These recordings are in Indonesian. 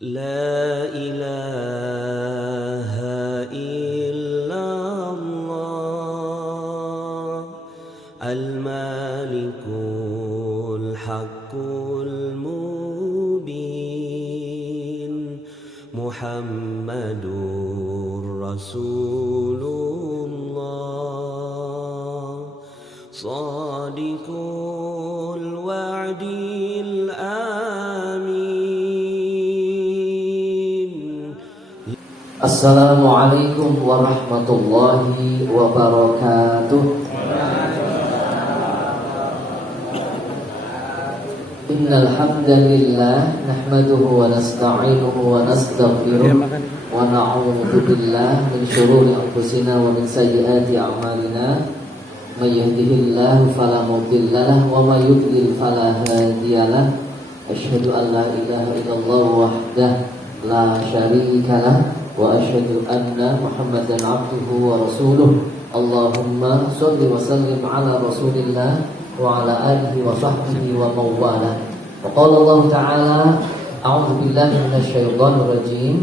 لا إله إلا الله المالك الحق المبين محمد رسول الله صادق الوعد Assalamualaikum warahmatullahi wabarakatuh. Innal hamdalillah nahmaduhu wa nasta'inuhu wa nastaghfiruh wa na'udzu billahi min shururi anfusina wa min sayyiati a'malina. May yahdihillahu fala mudilla lahu wa may yudlil fala hadiyalah. Asyhadu an la ilaha illallah wahdahu la syarika lahu wa asyhadu anna Muhammadan abduhu wa rasuluh. Allahumma shalli wa sallim ala Rasulillah wa ala alihi wa sahbihi wa mawala. Wa qala Allah ta'ala a'udzu billahi minasy syaithanir rajim.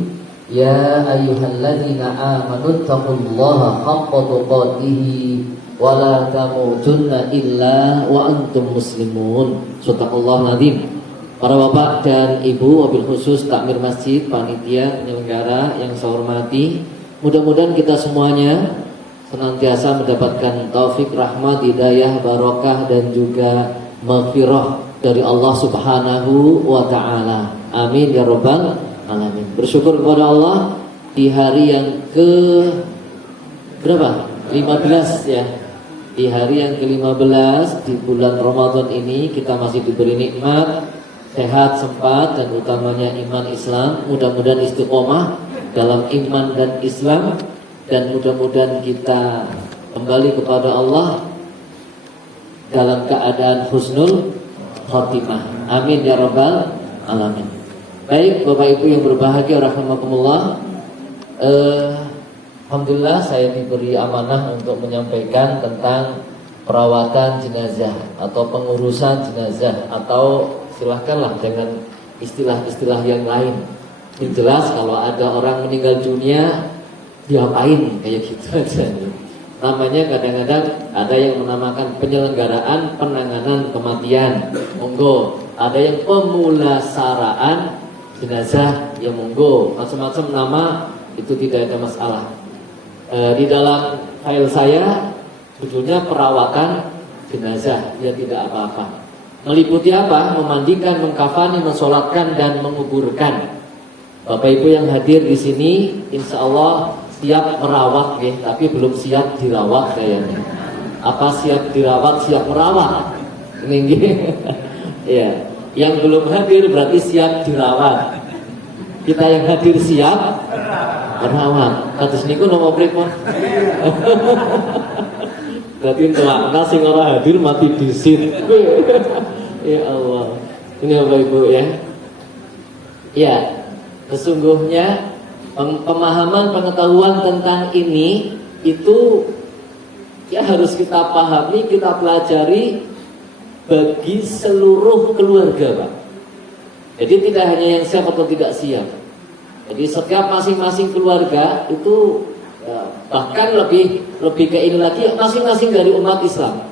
Ya ayyuhalladzina amanu taqullaha haqqa tuqatih wa la tamutunna illa wa antum muslimun. Shadaqallahul azim. Para bapak dan ibu, wabil khusus takmir masjid, panitia, penyelenggara yang saya hormati, mudah-mudahan kita semuanya senantiasa mendapatkan taufik, rahmat, hidayah, barokah dan juga maghfirah dari Allah Subhanahu wa taala. Amin ya rabbal alamin. Bersyukur kepada Allah di hari yang ke berapa? 15 ya. Di hari yang ke-15 di bulan Ramadan ini kita masih diberi nikmat sehat, sempat, dan utamanya iman Islam. Mudah-mudahan istiqomah dalam iman dan Islam, dan mudah-mudahan kita kembali kepada Allah dalam keadaan husnul khotimah. Amin ya rabbal alamin. Baik Bapak Ibu yang berbahagia rahimakumullah, alhamdulillah saya diberi amanah untuk menyampaikan tentang perawatan jenazah atau pengurusan jenazah, atau silahkanlah dengan istilah-istilah yang lain. Yang jelas kalau ada orang meninggal dunia diapain kayak gitu aja. Namanya kadang-kadang ada yang menamakan penyelenggaraan penanganan kematian, monggo. Ada yang pemulasaraan jenazah, ya monggo. Macam-macam nama itu tidak ada masalah. Di dalam file saya judulnya perawatan jenazah, ya tidak apa-apa. Meliputi apa? Memandikan, mengkafani, mensolatkan, dan menguburkan. Bapak Ibu yang hadir di sini, insya Allah siap merawat, ya, tapi belum siap dirawat kayaknya. Apa siap dirawat, siap merawat? Ini, ya. Yang belum hadir berarti siap dirawat. Kita yang hadir siap merawat. Kados niku nopo pripun? Berarti kelakna sing ora hadir mati disit. Ya Allah. Ini Bapak Ibu ya. Ya, sesungguhnya pemahaman pengetahuan tentang ini itu ya harus kita pahami, kita pelajari bagi seluruh keluarga, Pak. Jadi tidak hanya yang siap atau tidak siap. Jadi setiap masing-masing keluarga itu ya, bahkan lebih ke ini lagi, masing-masing dari umat Islam,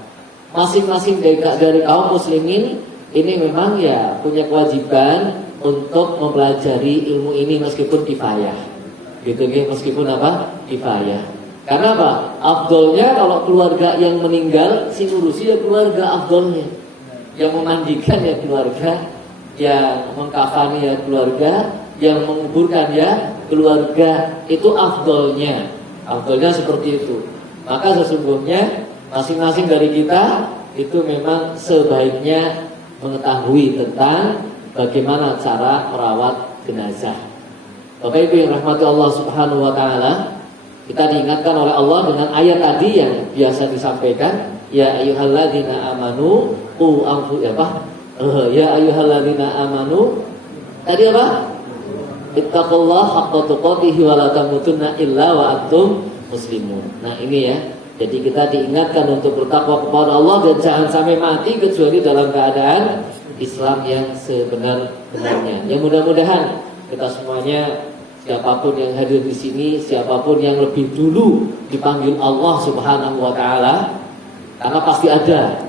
masing-masing dari kaum muslimin ini memang ya punya kewajiban untuk mempelajari ilmu ini meskipun kifayah, gitu ya, meskipun apa kifayah. Karena apa? Afdolnya kalau keluarga yang meninggal si ngurusi ya keluarga afdolnya, yang memandikan ya keluarga, yang mengkafani ya keluarga, yang menguburkan ya keluarga, itu afdolnya. Afdolnya seperti itu. Maka sesungguhnya masing-masing dari kita itu memang sebaiknya mengetahui tentang bagaimana cara merawat jenazah. Bapak Ibu yang rahmati Allah Subhanahu wa taala, kita diingatkan oleh Allah dengan ayat tadi yang biasa disampaikan, ya ayyuhalladzina amanu qu ya ayyuhalladzina amanu. Tadi apa? Ittaqullaha haqqa tuqatih wa la tamutunna illa wa antum muslimun. Nah, ini ya. Jadi kita diingatkan untuk bertakwa kepada Allah dan jangan sampai mati kecuali dalam keadaan Islam yang sebenar-benarnya. Ya mudah-mudahan kita semuanya, siapapun yang hadir di sini, siapapun yang lebih dulu dipanggil Allah Subhanahu wa taala, karena pasti ada.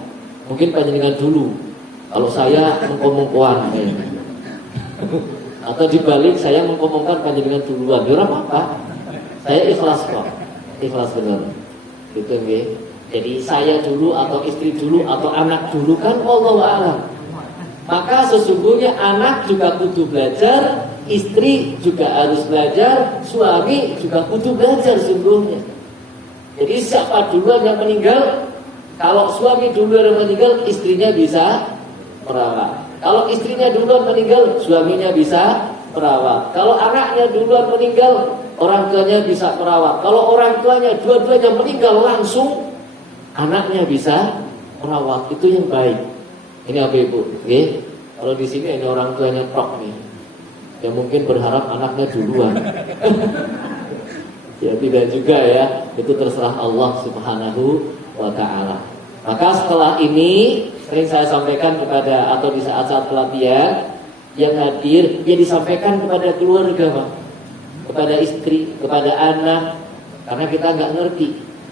Mungkin panjenengan dulu. Kalau saya mengkomongkan atau dibalik saya mengkomongkan panjenengan duluan, ya apa-apa. Saya ikhlas kok. Ikhlas benar. Gitu nggih. Jadi saya dulu atau istri dulu atau anak dulu kan wallahu a'lam. Maka sesungguhnya anak juga kudu belajar, istri juga harus belajar, suami juga kudu belajar sesungguhnya. Jadi siapa duluan yang meninggal? Kalau suami duluan yang meninggal, istrinya bisa merawat. Kalau istrinya duluan meninggal, suaminya bisa merawat. Kalau anaknya duluan meninggal, orang tuanya bisa merawat. Kalau orang tuanya dua-duanya meninggal langsung, anaknya bisa merawat. Itu yang baik. Ini apa Ibu? Oke. Kalau di sini ini orang tuanya prok nih, yang mungkin berharap anaknya duluan. Ya tidak juga ya. Itu terserah Allah Subhanahu wa ta'ala. Maka setelah ini sering saya sampaikan kepada, atau di saat-saat pelatihan yang hadir, ya disampaikan kepada keluarga Pak, kepada istri, kepada anak, karena kita nggak ngerti.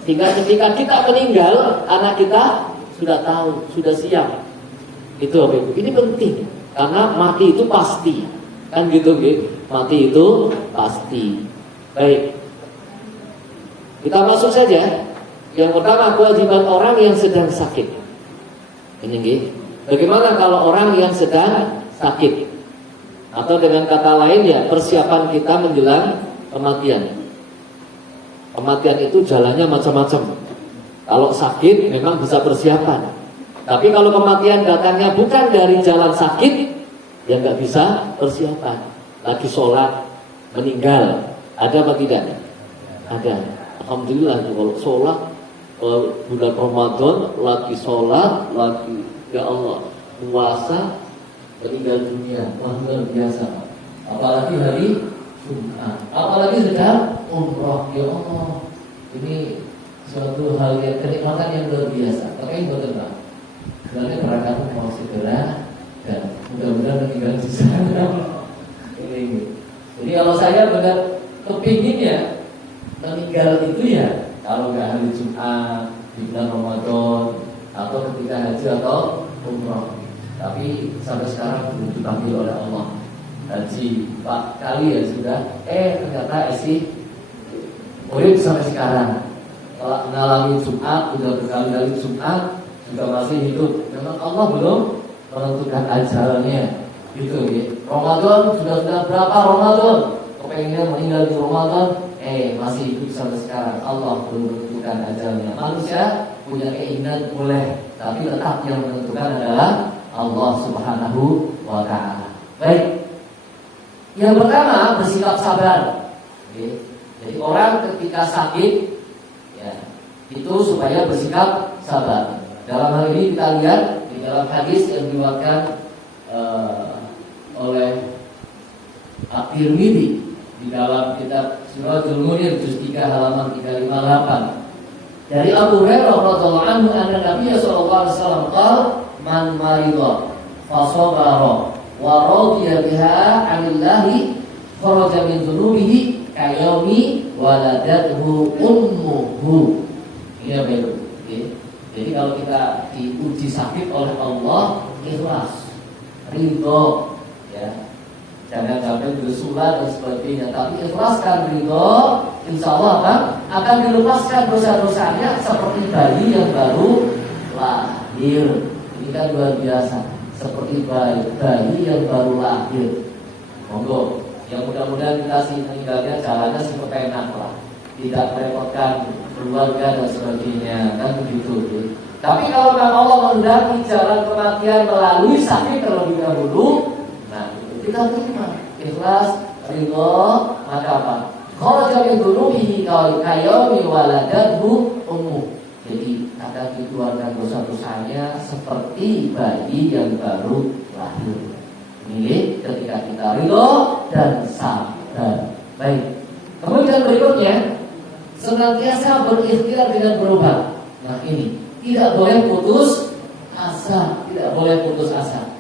Sehingga ketika kita meninggal, anak kita sudah tahu, sudah siap. Itu apa Ibu? Ini penting, karena mati itu pasti, kan gitu gitu. Mati itu pasti. Baik, kita masuk saja. Yang pertama, kewajiban orang yang sedang sakit. Ini gitu. Bagaimana kalau orang yang sedang sakit? Atau dengan kata lain ya, persiapan kita menjelang kematian. Kematian itu jalannya macam-macam. Kalau sakit memang bisa persiapan. Tapi kalau kematian datangnya bukan dari jalan sakit, ya nggak bisa persiapan. Lagi sholat, meninggal, ada apa tidak? Ada. Alhamdulillah kalau sholat, bulan Ramadan lagi sholat, lagi ya Allah puasa, meninggal dunia, wah luar biasa. Apalagi hari Jumat, apalagi sedang umroh, ya Allah, ini suatu hal yang kenikmatan yang luar biasa. Oke, betul Pak. Sebenarnya berangkat mau segera dan mudah-mudahan meninggal di sana. Ini. Jadi kalau saya benar kepingin ya meninggal itu ya kalau nggak hari Jumat di bulan Ramadan atau ketika haji atau umroh. Tapi sampai sekarang belum dipanggil oleh Allah. Haji 4 kali ya sudah. Ternyata urip sampai sekarang. Kalau mengalami Jumat, sudah berkali-kali Jumat, juga masih hidup. Memang Allah belum menentukan ajalnya. Gitu ya. Ramadan sudah berapa Ramadan? Kepengen meninggal di Ramadan, masih hidup sampai sekarang. Allah belum menentukan ajalnya. Manusia punya keinginan boleh, tapi tetap yang menentukan adalah Allah Subhanahu wa ta'ala. Baik. Yang pertama, bersikap sabar. Jadi orang ketika sakit ya, itu supaya bersikap sabar. Dalam hal ini kita lihat di dalam hadis yang diriwayatkan oleh At-Tirmidzi di dalam kitab Suratul Munir juz 3 halaman 358. Dari Abu Hurairah radhiyallahu anhu anna Nabi sallallahu alaihi wasallam qala man marida fa sabara wa radiya biha 'anillahi kharaja min dhunubihi kayaumi waladathu ummuhu. Ini apa itu? Jadi kalau kita diuji sakit oleh Allah, ikhlas, ridho, ya, jangan sampai bersulat dan sebagainya. Tapi ikhlaskan ridho, insya Allah akan dilepaskan dosa-dosanya seperti bayi yang baru lahir. Ini kan luar biasa, seperti bayi yang baru lahir. Monggo, yang mudah-mudahan kita sih meninggalnya jalannya sih kepenak lah, tidak merepotkan keluarga dan sebagainya, kan begitu. Tapi kalau Allah menghendaki jalan kematian melalui sakit terlebih dahulu, nah itu kita terima, ikhlas, ridho, maka apa? Kharaja min dhunubihi kayaumi waladathu ummuh. Jadi akan dikeluarkan dosa-dosanya seperti bayi yang baru lahir. Ini ketika kita ridho dan sabar. Baik. Kemudian berikutnya, senantiasa berikhtiar dengan berubah. Nah ini tidak boleh putus asa, tidak boleh putus asa.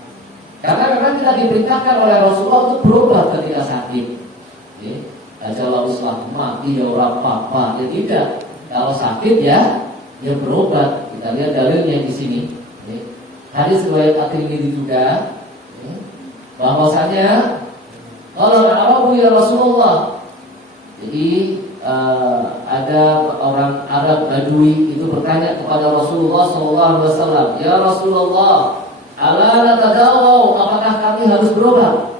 Karena memang kita diperintahkan oleh Rasulullah untuk berubah ketika sakit. sakit. Ajalah uslah mati ya ora apa-apa. Ya tidak. Kalau sakit ya berobat. Kita lihat dalilnya di sini. Hadis riwayat At-Tirmidzi juga bahwasanya kalau Arabu ya Rasulullah. Jadi ada orang Arab Badui itu bertanya kepada Rasulullah SAW, ya Rasulullah, ala natadawau, apakah kami harus berobat?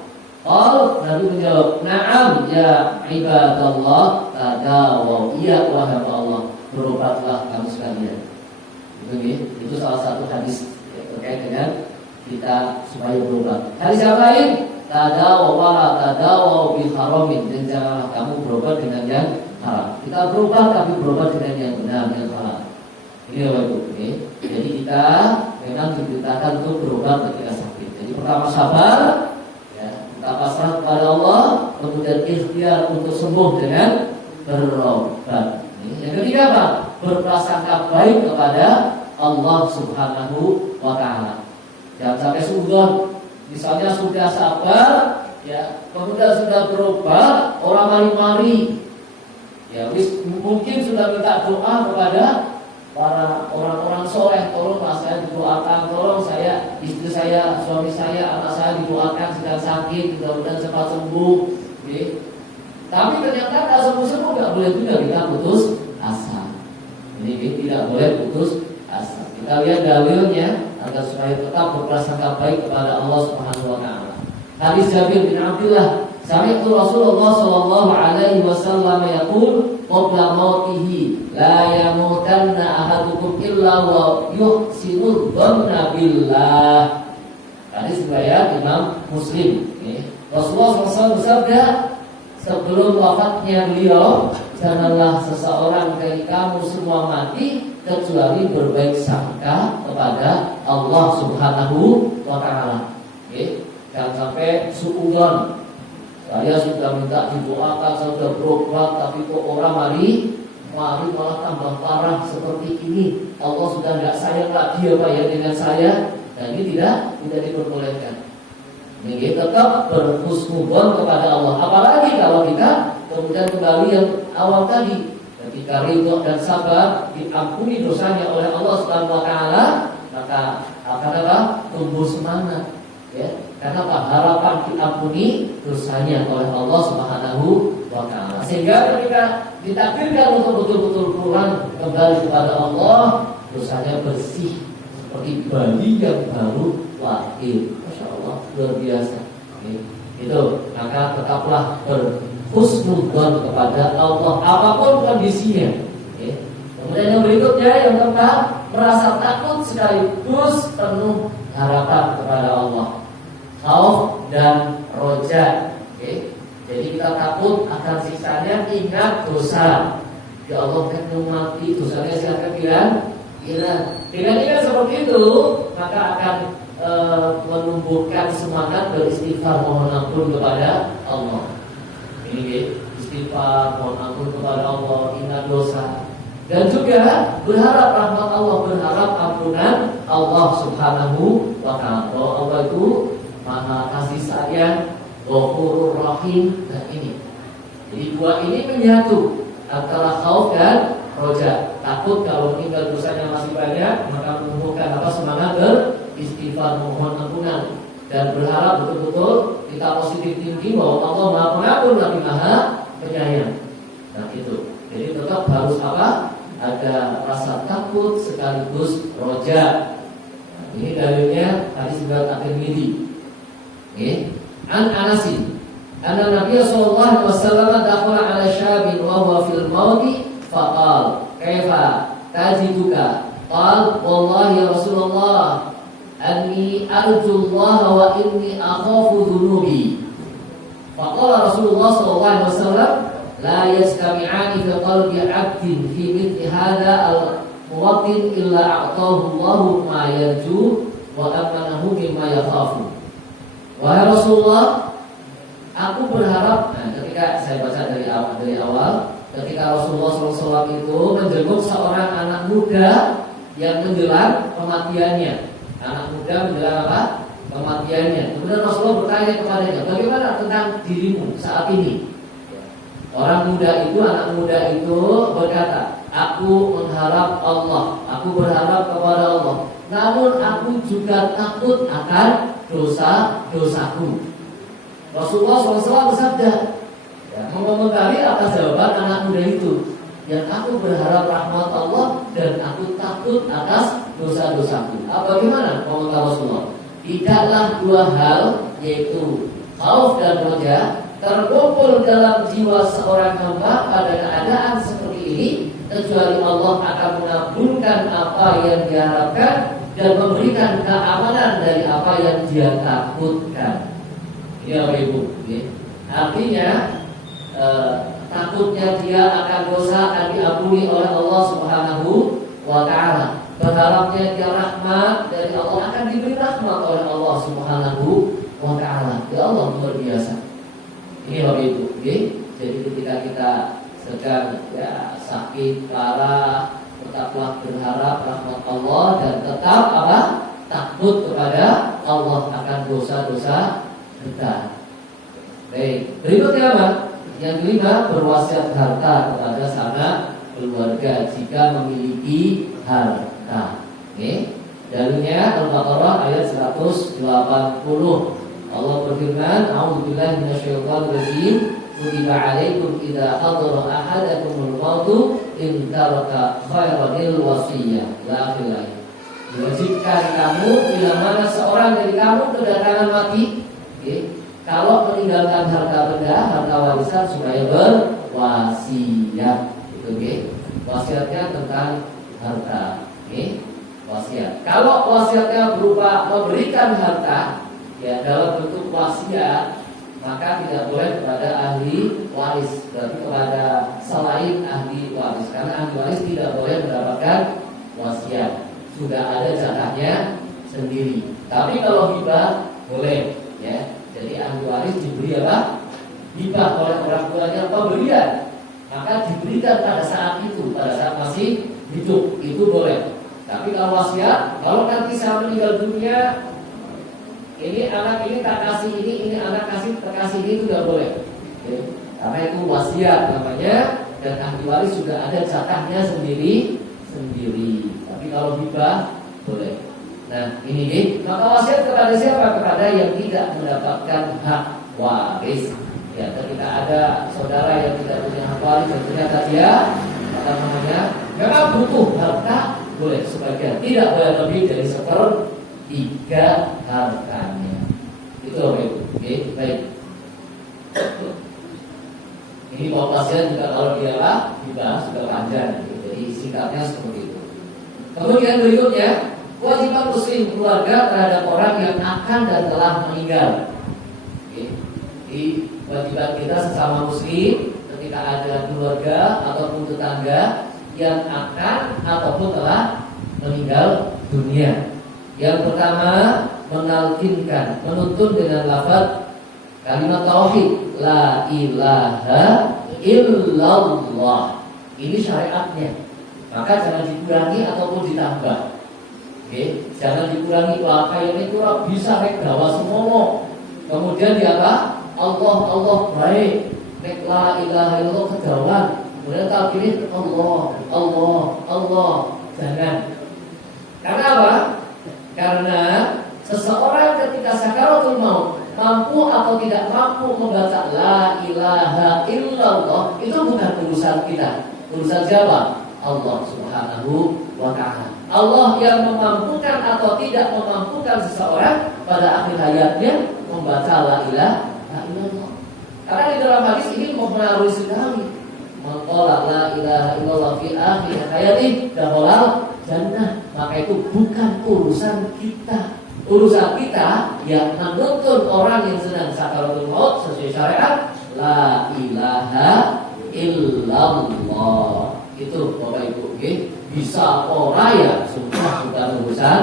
Nabi menjawab, na'am ya ibadallah, tadawau, iya wahai Allah, berobatlah kamu sekalian. Itu salah satu hadis terkait dengan kita supaya berobat. Hadis yang lain, tadawau wala tadawau bil haramin, dan janganlah kamu berobat dengan yang haram. Kita berobat tapi berobat dengan yang benar, yang halal. Ini Bapak. Jadi kita memang diperintahkan untuk berobat ketika sakit. Jadi pertama sabar, ya, kita pasrah kepada Allah, kemudian ikhtiar untuk sembuh dengan berobat. Yang ketiga apa? Berprasangka baik kepada Allah Subhanahu wa Ta'ala. Jangan sampai suudzon. Misalnya sudah sabar, ya, kemudian sudah berobat, orang mari-mari, ya, mungkin sudah minta doa kepada para orang-orang soleh, tolong saya didoakan, tolong saya, istri saya, suami saya, anak saya didoakan sedang sakit, mudah-mudahan cepat sembuh. Tapi ternyata tidak sembuh-sembuh, tidak boleh juga kita putus asa. Ini tidak boleh putus asa. Kita lihat dalilnya agar supaya tetap berprasangka baik kepada Allah Subhanahu wa Ta'ala. Hadis Jabir bin Abdullah, sami'tu Rasulullah sallallahu alaihi wasallam yaqul qabla mautihi la yamutanna ahadukum illa wa yuhsinul dhanna billah. Hadis riwayat Imam Muslim. Rasulullah SAW bersabda, sebelum wafatnya beliau, janganlah seseorang dari kamu semua mati kecuali berbaik sangka kepada Allah Subhanahu wa Ta'ala. Jangan sampai suudzon. Saya sudah minta didoakan, saya sudah berobat, tapi kok orang mari malah tambah parah seperti ini. Allah sudah tidak sayang lagi dengan saya, dan ini tidak diperbolehkan. Ini tetap berhusnudzon kepada Allah. Apalagi kalau kita kemudian kembali yang awal tadi, ketika ridho dan sabar diampuni dosanya oleh Allah Subhanahu wa Ta'ala, maka akan tumbuh semangat. Ya, karena harapan diampuni dosanya oleh Allah Subhanahu wa Ta'ala. Sehingga ketika ditakdirkan untuk betul-betul pulang kembali kepada Allah, dosanya bersih seperti bayi yang baru lahir. Masya Allah, luar biasa. Itu, maka tetaplah berhusnudzon kepada Allah apapun kondisinya. Kemudian yang berikutnya, yang keempat, merasa takut sekaligus penuh harapan kepada Allah. Khauf dan roja. Jadi kita takut akan siksanya, ingat dosa. Ya Allah, kan mati, dosanya silakan dengan ingat seperti itu, maka akan menumbuhkan semangat beristighfar, mohon ampun kepada Allah. Ini istighfar, mohon ampun kepada Allah, ingat dosa, dan juga berharap rahmat Allah, berharap ampunan Allah Subhanahu wa Ta'ala. Allah itu Maha kasih sayang, Ghafurur Rahim, dan ini. Jadi dua ini menyatu antara khauf dan roja. Takut kalau meninggal dosanya masih banyak, maka menumbuhkan semangat beristighfar, mohon ampunan, dan berharap betul-betul kita positif tinggi bahwa Allah Maha Pengampun lagi Maha Penyayang. Nah itu. Jadi tetap harus ada rasa takut sekaligus roja. Ini dalilnya hadis riwayat At-Tirmidzi. An Anasin, anna Nabi sallallahu alaihi wasallam dakhala ala syabin wa huwa fil mauti faqala kaifa tajiduka? Qala wallahi ya Rasulullah anni arju Allah wa inni akhafu dhunubi. Faqala Rasulullah sallallahu alaihi wasallam la yastami'ani fi qalbi 'abdin fi mithli hadha al-muwattin illa a'tahu Allahu ma yarju wa amanahu mimma yakhafu. Wahai Rasulullah, aku berharap. Ketika saya baca dari awal, ketika Rasulullah SAW itu menjenguk seorang anak muda yang menjelang kematiannya. Anak muda menjelang kematiannya. Kemudian Rasulullah bertanya kepadanya, bagaimana tentang dirimu saat ini? Orang muda itu, anak muda itu berkata, aku mengharap Allah, aku berharap kepada Allah. Namun aku juga takut akan dosa-dosaku. Rasulullah SAW bersabda, mengomentari atas jawaban anak muda itu, yang aku berharap rahmat Allah dan aku takut atas dosa-dosaku. Bagaimana komentar Rasulullah? Tidaklah dua hal, yaitu khauf dan roja, terkumpul dalam jiwa seorang hamba pada keadaan seperti ini, kecuali Allah akan mengabulkan apa yang diharapkan dan memberikan keamanan dari apa yang dia takutkan. Ini Bapak Ibu, artinya takutnya dia akan dosa akan diampuni oleh Allah Subhanahu wa Ta'ala. Berharapnya dia rahmat dari Allah, akan diberi rahmat oleh Allah Subhanahu wa Ta'ala. Ya Allah, luar biasa. Ini Bapak Ibu, jadi ketika kita sedang sakit parah, tetaplah berharap rahmat Allah dan tetap takut kepada Allah akan dosa-dosa kita. Baik, berikutnya apa? Yang kelima, berwasiat harta kepada sanak keluarga jika memiliki harta. Dalilnya Al-Baqarah ayat 180. Allah berfirman, a'udzubillahi minasyaitonir rajim, kutiba 'alaikum idza hadara ahadakumul mautu in taraka khairanil wasiyah. La ilaha. Diwajibkan kamu bila mana seorang dari kamu kedatangan mati, kalau meninggalkan harta benda, harta warisan supaya berwasiat. Itu wasiatnya tentang harta. Wasiat. Kalau wasiatnya berupa memberikan harta, dalam bentuk wasiat, maka tidak boleh kepada ahli waris, berarti kepada selain ahli waris, karena ahli waris tidak boleh mendapatkan wasiat, sudah ada jatahnya sendiri. Tapi kalau hibah boleh, jadi ahli waris diberi hibah oleh orang tuanya pemberian, maka diberikan pada saat itu, pada saat masih hidup, itu boleh. Tapi kalau wasiat, kalau nanti saya meninggal dunia, ini anak ini tak kasih ini anak tak kasih ini, itu tidak boleh. Karena itu wasiat namanya, dan ahli waris sudah ada jatahnya sendiri. Tapi kalau hibah boleh. Nah ini maka wasiat kepada siapa? Kepada yang tidak mendapatkan hak waris. Ketika ada saudara yang tidak punya hak waris dan ternyata dia memang butuh harta, boleh sebagian, tidak boleh lebih dari 1/3 hartanya. Itu baik. Ini pasien juga kalau dia dibahas sudah panjang, jadi singkatnya seperti itu. Kemudian berikutnya, kewajiban muslim keluarga terhadap orang yang akan dan telah meninggal. Di kewajiban kita sesama muslim ketika ada keluarga ataupun tetangga yang akan ataupun telah meninggal dunia. Yang pertama, menalkinkan, menuntun dengan lafaz kalimat tauhid, la ilaha illallah. Ini syariatnya. Maka jangan dikurangi ataupun ditambah. Jangan dikurangi, ini kurang bisa gawa semono. Kemudian Allah baik. La ilaha illallah kedawan. Kemudian talqin Allah. Jangan. Karena apa? Karena seseorang ketika sakaratul maut mampu atau tidak mampu membaca la ilaha illallah, itu bukan urusan kita. Urusan siapa? Allah Subhanahu wa Ta'ala. Allah yang memampukan atau tidak memampukan seseorang pada akhir hayatnya membaca la ilaha illallah. Karena di dalam hadis ini mempengaruhi sekali. Maqala la ilaha illallah fi akhir hayati dakhala jannah. Maka itu bukan urusan kita. Urusan kita yang menuntun orang yang sedang sakaratul maut sesuai syariat, la ilaha illallah. Itu Bapak Ibu, bisa orang ya semua bukan urusan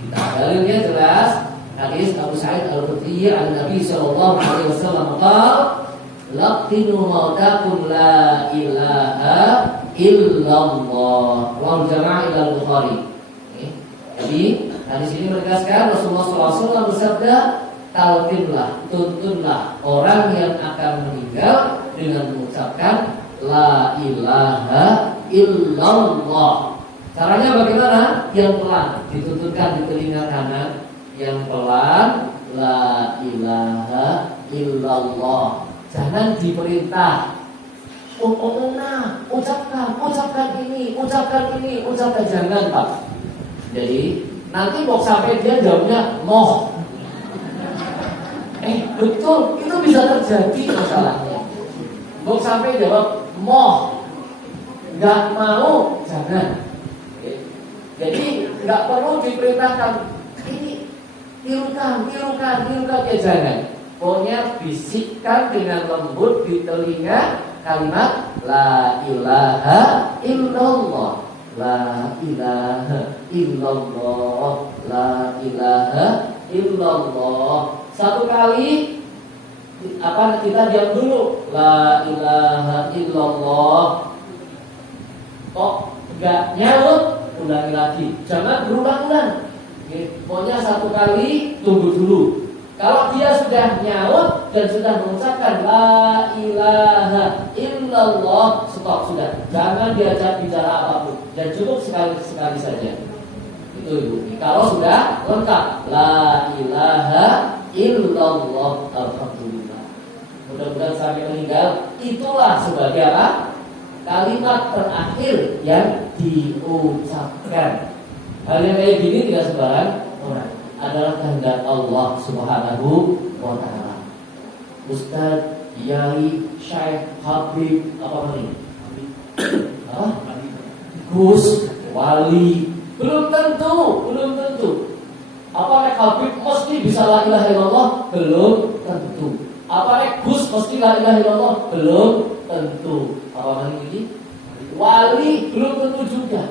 kita. Dalilnya jelas, hadis Abu Sa'id Al-Khudri an Nabi sallallahu alaihi wasallam qala laqinu mautakum la ilaha illallah. Wal jamaah ila Bukhari. Jadi Hadis ini menegaskan Rasulullah SAW bersabda, talqinlah, tuntunlah orang yang akan meninggal dengan mengucapkan la ilaha illallah. Caranya bagaimana? Yang pelan, dituntunkan di telinga kanan. Yang pelan, la ilaha illallah. Jangan diperintah. Ucapkan ini, ucapkan jangan, Pak. Jadi nanti mau sampai dia jawabnya moh. Betul, itu bisa terjadi masalahnya. Mau sampai jawab moh, nggak mau, jangan. Jadi nggak perlu diperintahkan ini tirukan ya jangan. Pokoknya bisikkan dengan lembut di telinga kalimat la ilaha illallah, la ilaha illallah, la ilaha illallah. Satu kali kita diam dulu, la ilaha illallah. Kok enggak nyaut, ulangi lagi. Jangan berulang-ulang. Pokoknya satu kali tunggu dulu. Kalau dia sudah nyaut dan sudah mengucapkan la ilaha illallah, stop sudah. Jangan diajak bicara apapun. Dan cukup sekali saja. Itu Ibu. Kalau sudah lengkap la ilaha illallah, alhamdulillah. Mudah-mudahan sampai meninggal itulah sebagai apa? Kalimat terakhir yang diucapkan. Hal yang kayak gini tidak sembarang orang, adalah kehendak Allah Subhanahu wa taala. Ustaz, Yai, Syekh, Habib, apa ini? Gus, wali, belum tentu. Apakah Habib mesti bisa la ilaha illallah? Belum tentu. Apakah Gus mesti la ilaha illallah? Belum tentu. Apa ini? Wali belum tentu juga.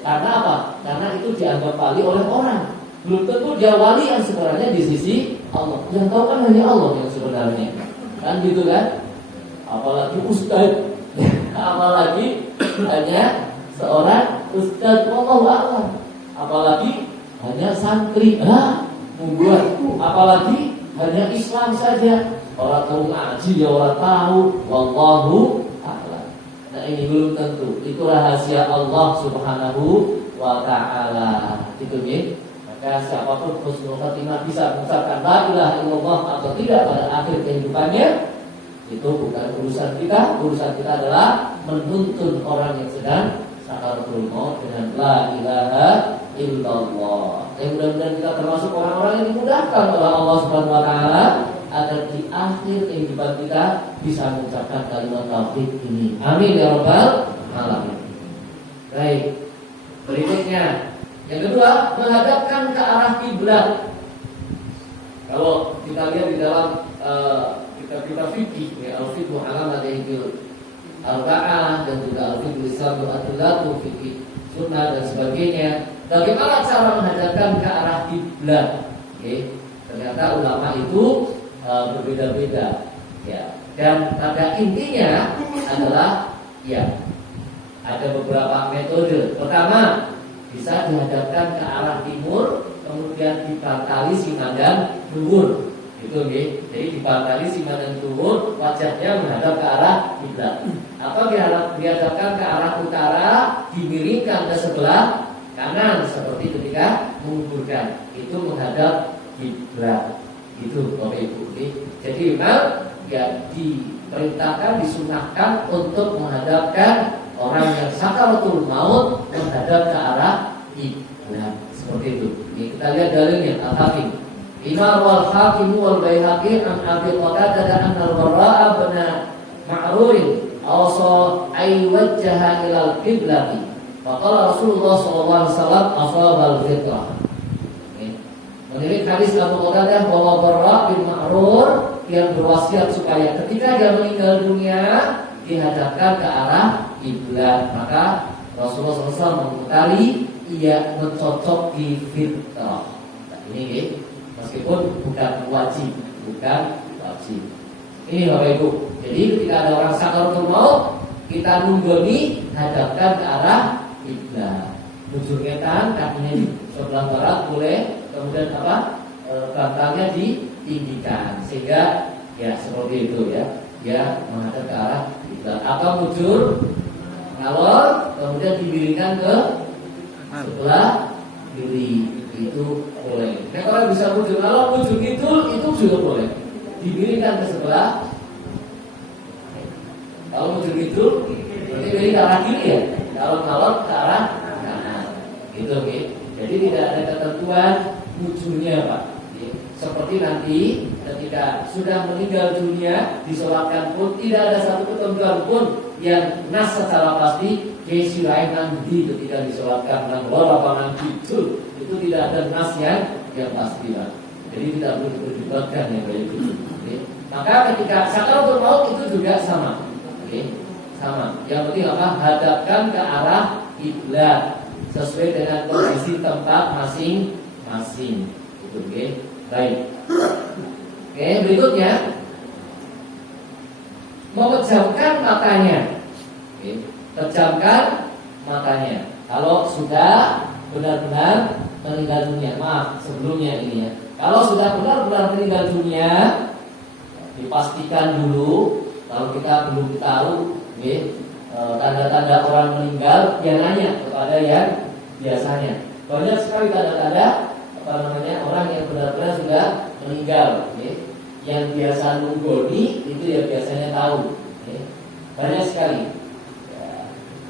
Karena apa? Karena itu dianggap wali oleh orang. Belum tentu dia wali yang sebenarnya di sisi Allah. Yang tahu kan hanya Allah yang sebenarnya. Kan gitu kan? Apalagi ustaz, apalagi hanya seorang ustaz, wallahu a'lam. Apalagi hanya santri, membuat. Apalagi hanya Islam saja. Orang tahu ngaji ya orang tahu, wallahu a'lam. Nah ini belum tentu. Itu rahasia Allah Subhanahu wa taala. Itu ya. Maka siapapun husnul khatimah bisa mengucapkan la ilaha illallah atau tidak pada akhir kehidupannya, itu bukan urusan kita. Urusan kita adalah menuntun orang yang sedang sakaratul maut dengan la ilaha illallah. Mudah-mudahan kita termasuk orang-orang yang dimudahkan oleh Allah Subhanahu wa taala agar di akhir kehidupan kita bisa mengucapkan kalimat tauhid ini. Amin ya rabbal alamin. Baik. Berikutnya yang kedua, menghadapkan ke arah kiblat. Kalau kita lihat di dalam kitab-kitab fikih, ya, al-fiqh ala madhhabil arba'ah dan juga al-fiqh Islam al-adillatu fikih sunnah dan sebagainya. Bagaimana cara menghadapkan ke arah kiblat? Ternyata ulama itu berbeda-beda. Ya. Dan pada intinya adalah ada beberapa metode. Pertama, bisa dihadapkan ke arah timur, kemudian dibantali simandan dhuwur. Itu nggih. Jadi dibantali simandan dhuwur, wajahnya menghadap ke arah kiblat. Atau dihadapkan ke arah utara, dimiringkan ke sebelah kanan seperti ketika menguburkan. Itu menghadap kiblat. Itu Bapak Ibu. Jadi memang diperintahkan, disunahkan untuk menghadapkan orang yang sakaratul maut menghadap ke arah kiblat. Seperti itu. Ini kita lihat dalilnya Al-Hakim. Imam Al-Hakim wal Baihaqi an Abi Qatadah an al-Barra' bin Ma'rur awsa ay wajjaha ila al-qiblati. Faqala Rasulullah sallallahu alaihi wasallam asaba al-fitrah. Menurut hadis Abu Qatadah bahwa Barra' bin Ma'rur yang berwasiat supaya ketika dia meninggal dunia dihadapkan ke arah kiblat, maka Rasulullah SAW mengutari ia mencocok di fitrah. Nah, ini meskipun bukan wajib. Ini Bapak Ibu. Jadi ketika ada orang sakaratul maut, kita nunggoni hadapkan ke arah kiblat. Bujur ngetan, kakinya sebelah barat boleh, kemudian apa? Bantalnya ditinggikan sehingga ya seperti itu ya. Dia menghadap ke arah kiblat atau mujur ngalor kemudian dimiringkan ke sebelah kiri, itu boleh. Nah, kalau bisa mujur ngalor, mujur kidul itu juga boleh. Dimiringkan ke sebelah. Kalau mujur kidul berarti miring ke arah kiri ya. Kalau ngalor ke arah kanan. Gitu oke. Jadi tidak ada ketentuan mujurnya, Pak. Seperti nanti ketika sudah meninggal dunia disolatkan pun tidak ada satu ketentuan pun yang nas secara pasti kesirain nanti ketika disolatkan nang lor apa nang kidul, itu tidak ada nas yang pasti, Pak. Jadi tidak perlu diperdebatkan yang kayak gitu. Okay. Maka ketika sakaratul maut itu juga sama. Okay. Sama. Yang penting apa? Hadapkan ke arah kiblat sesuai dengan kondisi tempat masing-masing. Itu oke. Okay. Baik. Oke, berikutnya memejamkan matanya. Oke, pejamkan matanya. Kalau sudah benar-benar meninggal dunia, maaf sebelumnya ini ya. Kalau sudah benar-benar meninggal dunia, dipastikan dulu. Kalau kita belum tahu, tanda-tanda orang meninggal, ya nanya kepada yang biasanya. Banyak sekali tanda-tanda orang yang benar-benar sudah meninggal, yang biasa nunggoni itu ya biasanya tahu, banyak sekali.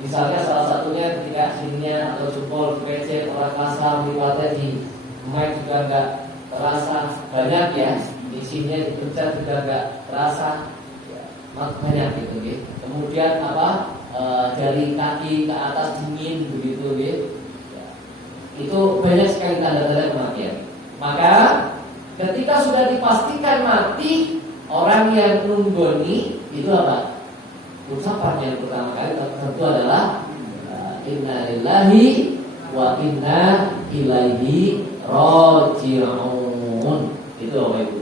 Misalnya salah satunya ketika sininya atau jempol PC orang kasar liwatnya di mic juga nggak terasa, banyak ya. Di sininya dipencet juga nggak terasa, banyak gitu. Kemudian apa? Dari kaki ke atas dingin begitu, itu banyak sekali tanda-tanda kematian. Maka ketika sudah dipastikan mati, orang yang nunggoni itu apa? Ucapan yang pertama kali tentu adalah inna lillahi wa inna ilaihi raji'un. Itu Bapak Ibu.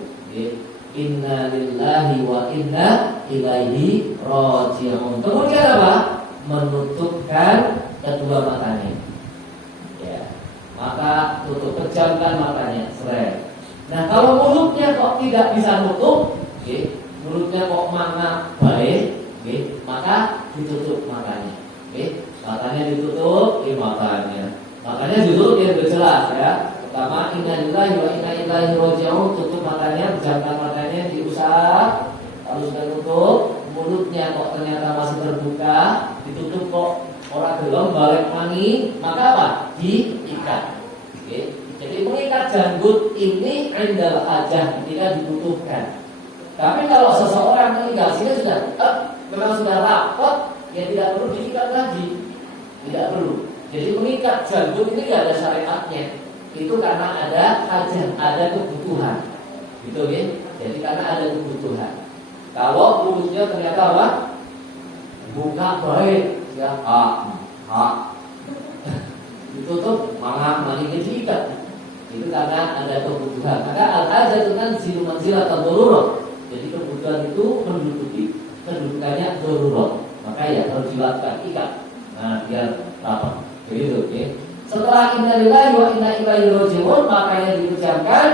Inna lillahi wa inna ilaihi raji'un. Kemudian apa? Menutupkan kedua matanya. Maka tutup, pejamkan matanya, seret. Nah, kalau mulutnya kok tidak bisa nutup, mulutnya kok mana baik, maka ditutup matanya. Matanya ditutup, matanya. Makanya dulu dia berjelas ya. Pertama, inna lillahi wa inna ilaihi raji'un, tutup matanya, pejamkan matanya, diusap. Kalau sudah tutup, mulutnya kok ternyata masih terbuka, ditutup kok orang belum balik mangi, maka apa? Diikat. Jadi mengikat janggut ini indal hajah ketika dibutuhkan. Tapi kalau seseorang meninggal sini sudah memang sudah rapat, ya tidak perlu diikat lagi, tidak perlu. Jadi mengikat janggut ini tidak ada syariatnya. Itu karena ada hajah, ada kebutuhan, gitu ya. Jadi karena ada kebutuhan. Kalau mulutnya ternyata apa? Buka baik. Ya, ditutup malah maling diikat. Itu karena ada kebutuhan. Maka al-hajah itu kan manzilah atau darurat. Jadi kebutuhan itu menduduki kedudukannya darurat. Maka ya harus dilakukan ikat. Nah, biar rapat. Begitu, oke. Setelah inna lillahi wa inna ilaihi raji'un, makanya dipejamkan,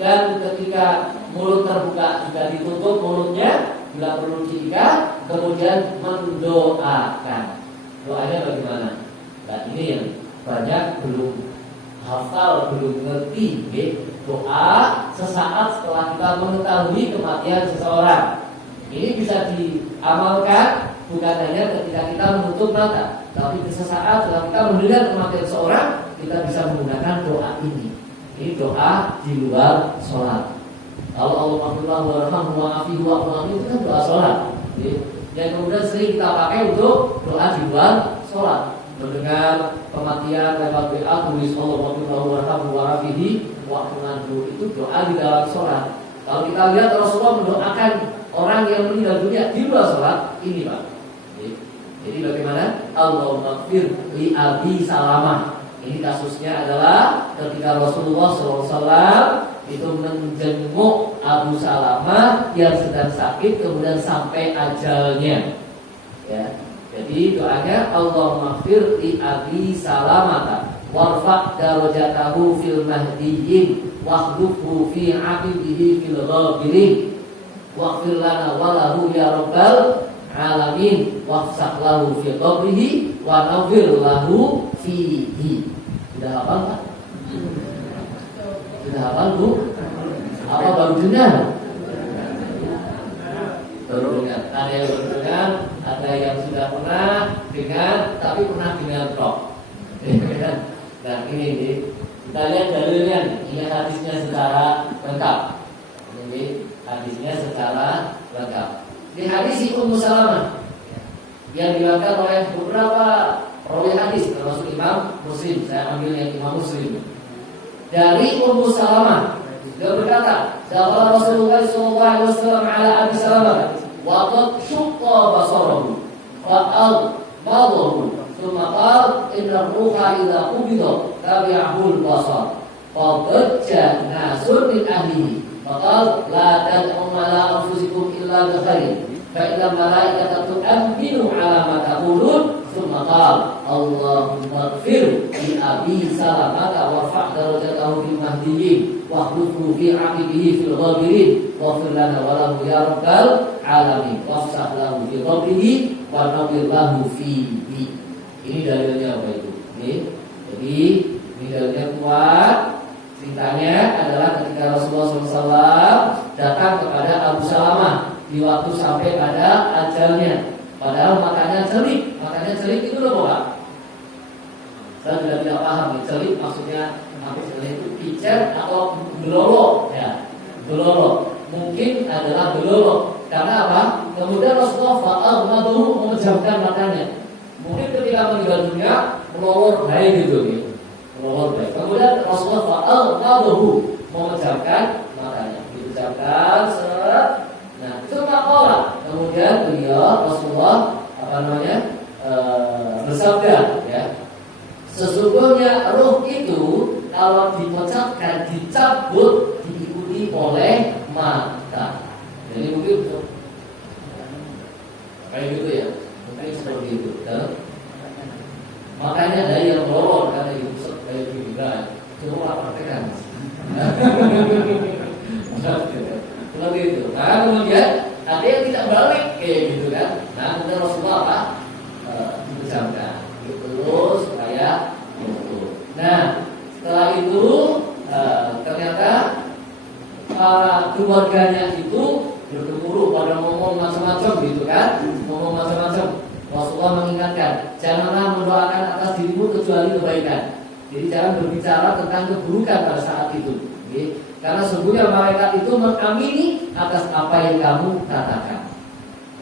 dan ketika mulut terbuka juga ditutup mulutnya. Bila perlu diikat, kemudian mendoakan. Doanya bagaimana? Nah, ini yang banyak belum hafal, belum ngerti. Doa sesaat setelah kita mengetahui kematian seseorang. Ini bisa diamalkan bukan hanya ketika kita menutup mata, tapi sesaat setelah kita mendengar kematian seseorang, kita bisa menggunakan doa ini. Ini doa di luar sholat. Kalau Allah maghfirlahu warhamhu wa'afihi wa'afu itu kan doa sholat. Yang kemudian sering kita pakai untuk doa di luar sholat. Mendengar kematian lewat WA, tulis Allah maghfirlahu warhamhu wa'afihi wa'afu itu doa di dalam sholat. Kalau kita lihat Rasulullah mendoakan orang yang meninggal dunia di luar sholat, ini Pak. Jadi bagaimana? Allahumma maghfir li Abi Salamah. Ini kasusnya adalah ketika Rasulullah SAW itu menjenguk Abu Salamah yang sedang sakit kemudian sampai ajalnya. Ya. Jadi doanya Allahumma maghfir li Abi Salamah warfa' darajatahu fil mahdiyyin wahdufhu fi 'aqibihi fil ghabirin waghfir lana wa lahu ya rabbal alamin wafsah lahu fi qabrihi wa nawwir lahu fihi. Sudah hafal Pak? Sudah hafal Bu? Apa baru dengar? Baru dengar. Ada yang baru dengar, ada yang sudah pernah dengar, tapi pernah dengar tok. Nah ini kita lihat dalilnya. Ini hadisnya secara lengkap. Ini hadisnya secara lengkap. Di hadis Ummu Salamah yang diriwayatkan oleh beberapa perawi hadis termasuk Imam Muslim. Saya ambil yang Imam Muslim. Dari Ummu Salamah, dia berkata, "Dakhala Rasulullah sallallahu alaihi wasallam ala Abi Salamah wa qad syaqqa basarahu fa al-madahu thumma qala inna ruha idza qubida tabi'ahu al-basar fa dajja nasun min ahlihi faqal la tad'u ala anfusikum illa bi khairin fa inna malaikata tu'minu ala ma taqulun thumma qala Allahumma ighfir li abi salamata warfa' darajatahu fil mahdiyyin wahdufhu fi 'aqibihi fil ghabirin waghfir lana wa lahu ya rabbal alamin wafsah lahu fi qabrihi wa nawwir lahu fihi." Ini dalilnya Bapak Ibu. Jadi ini dalilnya kuat. Ceritanya adalah ketika Rasulullah SAW datang kepada Abu Salamah di waktu sampai pada ajalnya. Padahal matanya celik. Matanya celik itu loh Pak. Saya juga tidak paham nih, celik maksudnya apa sebenarnya itu picer atau belolo ya. Belolo. Mungkin adalah belolo. Karena apa? Kemudian Rasulullah fa'al-maduhu memejamkan matanya. Mungkin ketika meninggal dunia melorot baik gitu nih. Melorot baik. Kemudian Rasulullah fa'al-maduhu memejamkan matanya. Dipejamkan seret. Nah, summa kemudian beliau Rasulullah bersabda ya. Sesungguhnya roh itu kalau dipecahkan, dicabut, diikuti oleh mata. Jadi mungkin kayak gitu ya, mungkin seperti itu. Dan makanya ada yang melorot karena itu kayak gitu kan. Coba praktekkan. Seperti itu. Nah kemudian ada yang tidak balik kayak gitu kan. Nah kemudian Rasulullah apa? Dipejamkan. Terus supaya itu. Nah setelah itu ternyata para keluarganya itu bergemuruh pada ngomong macam-macam gitu kan, ngomong macam-macam. Rasulullah mengingatkan, janganlah mendoakan atas dirimu kecuali kebaikan. Jadi jangan berbicara tentang keburukan pada saat itu. Okay? Karena sesungguhnya malaikat itu mengamini atas apa yang kamu katakan.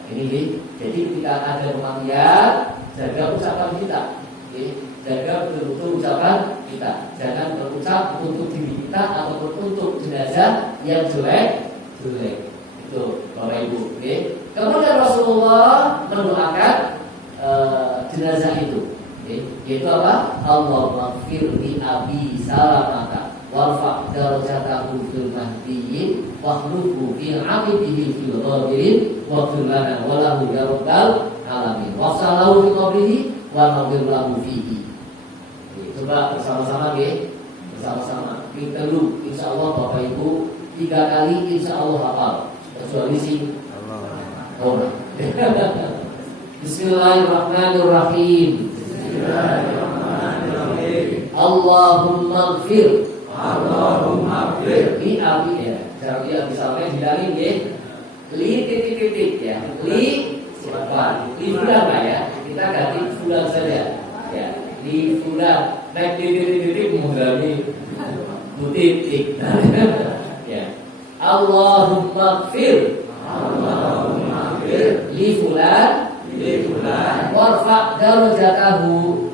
Ini jadi ketika ada kematian, jaga ucapan kita. Okay? Jaga betul-betul ucapan kita. Jangan berucap untuk diri kita ataupun untuk jenazah yang jelek. Itu Bapak Ibu. Okay? Kemudian Rasulullah mendoakan jenazah itu. Okay? Yaitu apa? Allahumma ighfir li abi salamata warfa' darajatahu fil mahdiyyin wahdufhu fi 'aqibihi fil ghabirin waghfir lana wa lahu ya rabbal alamin wafsalahu fi qabrihi wa nawwir lahu fihi. Coba bersama-sama ya, bersama-sama kita dulu, insya Allah Bapak Ibu 3 kali insya Allah hafal, kecuali sih Allah. Bismillahirrahmanirrahim. Allahumma ighfir li abi ya, cara dia misalnya bilangin ya, li titik ya, li siapa? Li fulan lah ya, kita ganti fulan saja ya, li fulan. Naik titik menggami titik. Ya. Allahumma ighfir li fulan warfa' darajatahu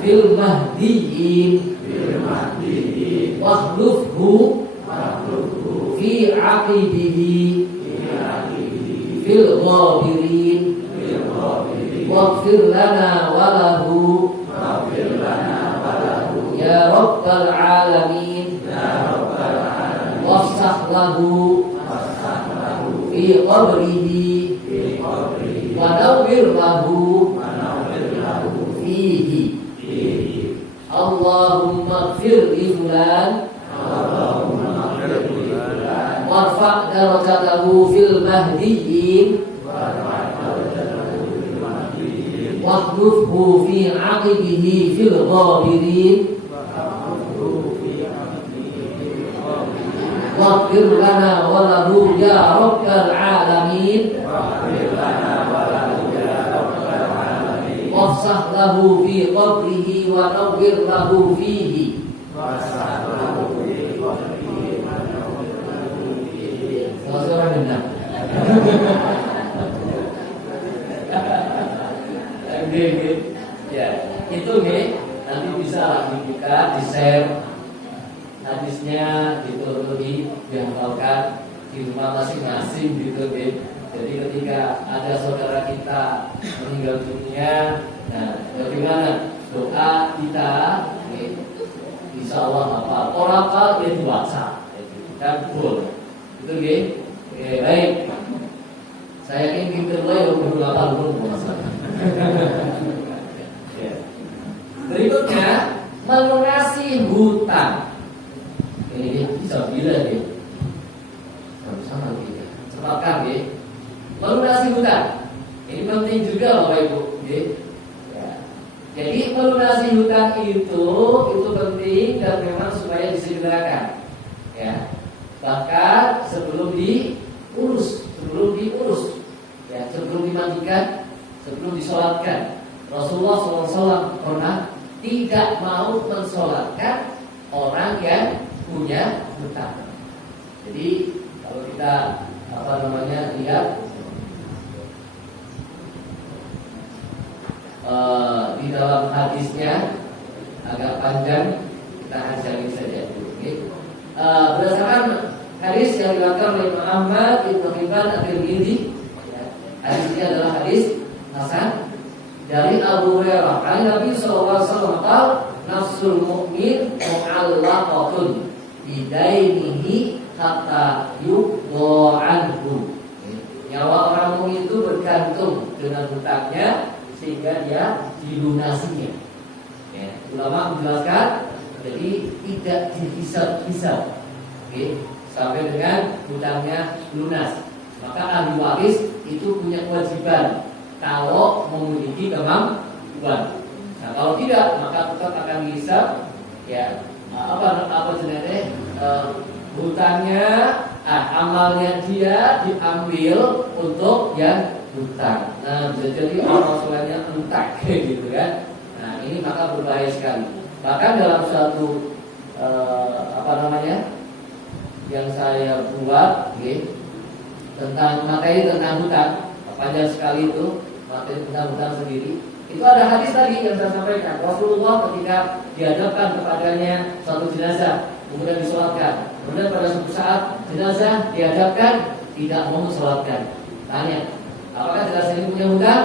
fil mahdiyyin wahdufhu fi 'aqibihi fil ghabirin waghfir lana wa lahu ya rabbal alamin wafsah lahu fi qabrihi wa nawwir lahu fihi. ighfir li fulan warfa' darajatahu fil mahdiyyin wahdufhu fi 'aqibihi fil ghabirin waghfir lana wa lahu ya rabbal alamin wafsah lahu fi qabrihi wa nawwir lahu fihi. Seorang benar. Ya, itu nanti bisa dibuka, di-share hadisnya gitu, lebih dihafalkan di rumah masing-masing gitu. Jadi ketika ada saudara kita meninggal dunia, nah bagaimana doa kita? Insya Allah hafal. Orang hafal dia dibaca, kan full. Itu baik. Saya yakin kita mulai beberapa belum masalah. Berikutnya melunasi hutang. Ini bisa bila sama kita cepatkan melunasi hutang. Ini penting juga Bapak Ibu. Ya. Jadi melunasi hutang itu penting dan memang supaya disegerakan. Ya. Bahkan sebelum diurus, ya, sebelum dimandikan, sebelum disolatkan. Rasulullah SAW pernah tidak mau mensolatkan orang yang punya hutang. Jadi kalau kita lihat di dalam hadisnya agak panjang, kita hajari saja dulu. Berdasarkan hadis yang diriwayatkan oleh Muhammad Ibnu Hibban At-Tirmidzi, hadisnya adalah hadis hasan dari Abu Hurairah. Nabi sallallahu alaihi wasallam qaal nafsul mu'min mu'allaqatun bidainihi hatta yuqda anhu. Nyawa orang mukmin itu bergantung dengan hutangnya sehingga dia dilunasinya. Ya, ulama menjelaskan jadi tidak dihisab-hisab. Sampai dengan hutangnya lunas. Maka ahli waris itu punya kewajiban kalau memiliki kemampuan. Nah, kalau tidak maka tetap akan dihisab ya apa sebenarnya hutangnya amalnya dia diambil untuk yang hutang. Nah, bisa jadi orang tuanya entak gitu kan. Nah, ini maka berbahaya sekali. Bahkan dalam suatu yang saya buat tentang materi tentang hutang, panjang sekali itu materi tentang hutang sendiri. Itu ada hadis tadi yang saya sampaikan. Rasulullah ketika dihadapkan kepadanya suatu jenazah, kemudian disolatkan. Kemudian pada suatu saat jenazah dihadapkan tidak mau disolatkan. Tanya, apakah jenazah ini punya hutang?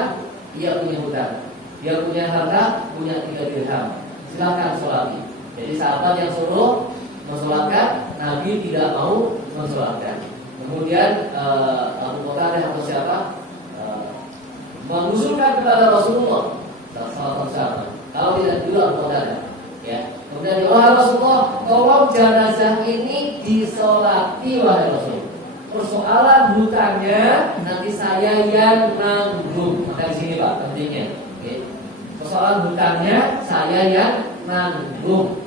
Ia punya hutang. Dia punya harta, punya 3 dirham. Silakan sholati. Jadi sahabat yang suruh mensolatkan, Nabi tidak mau mensolatkan. Kemudian Abu Qatadah atau siapa mengusulkan kepada Rasulullah sahabat. Kalau tidak juga Abu Qatadah, ya. Kemudian wahai Rasulullah, tolong jenazah ini disolati wahai Rasul. Persoalan hutangnya nanti saya yang nanggung. Maka di sini Pak pentingnya. Persoalan hutangnya saya yang nanggung.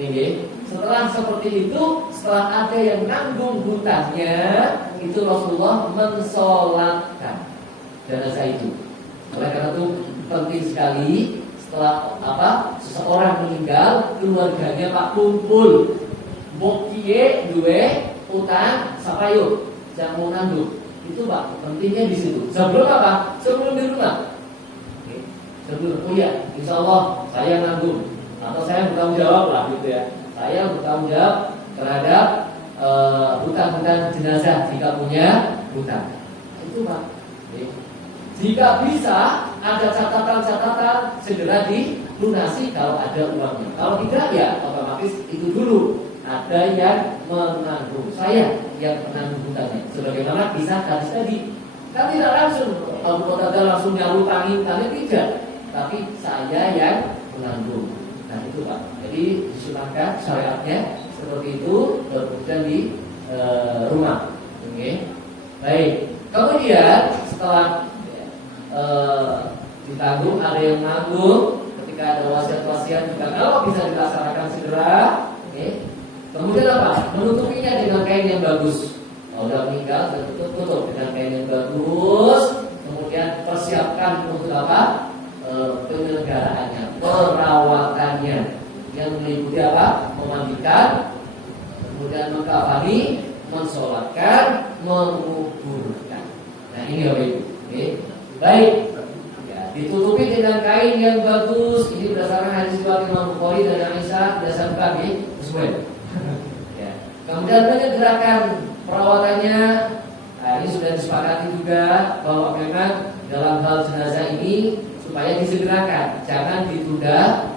Ini. Setelah seperti itu, setelah ada yang nanggung hutangnya, itu Rasulullah mensolatkan jenazah itu. Oleh karena itu penting sekali setelah seseorang meninggal, keluarganya Pak kumpul, bokie duwe utang sapayuk, jangan mau nanggung. Itu Pak pentingnya di situ. Sebelum apa? Sebelum di rumah. Sebelum insya Allah saya nanggung atau saya bertanggung jawab lah gitu ya. Saya bertanggung jawab terhadap hutang-hutang jenazah jika punya hutang. Itu Pak. Jika bisa ada catatan-catatan segera dilunasi kalau ada uangnya. Kalau tidak ya otomatis itu dulu ada yang menanggung. Saya yang menanggung hutangnya. Sebagaimana kisah hadis tadi. Kan tidak langsung Abu Qatadah langsung nyalu tangin tidak. Tapi saya yang menanggung. Nah itu Pak. Jadi disunahkan syariatnya seperti itu kemudian di rumah. Oke. Baik. Kemudian setelah ditanggung, ada yang menanggung ketika ada wasiat-wasiat juga kalau bisa dilaksanakan segera. Oke. Kemudian apa? Menutupinya dengan kain yang bagus. Kalau udah meninggal, tutup dengan kain yang bagus. Kemudian persiapkan untuk apa? Penyelenggaraannya, perawatannya yang meliputi apa? Memandikan, kemudian mengkafani, mensolatkan, menguburkan. Nah ini Bapak Ibu. Oke. Baik. Ya, ditutupi dengan kain yang bagus. Ini berdasarkan hadis riwayat Imam Bukhari dan Aisyah berdasarkan sesuai. Ya. Kemudian menyegerakan perawatannya. Nah, ini sudah disepakati juga bahwa memang dalam hal jenazah ini supaya disegerakan, jangan ditunda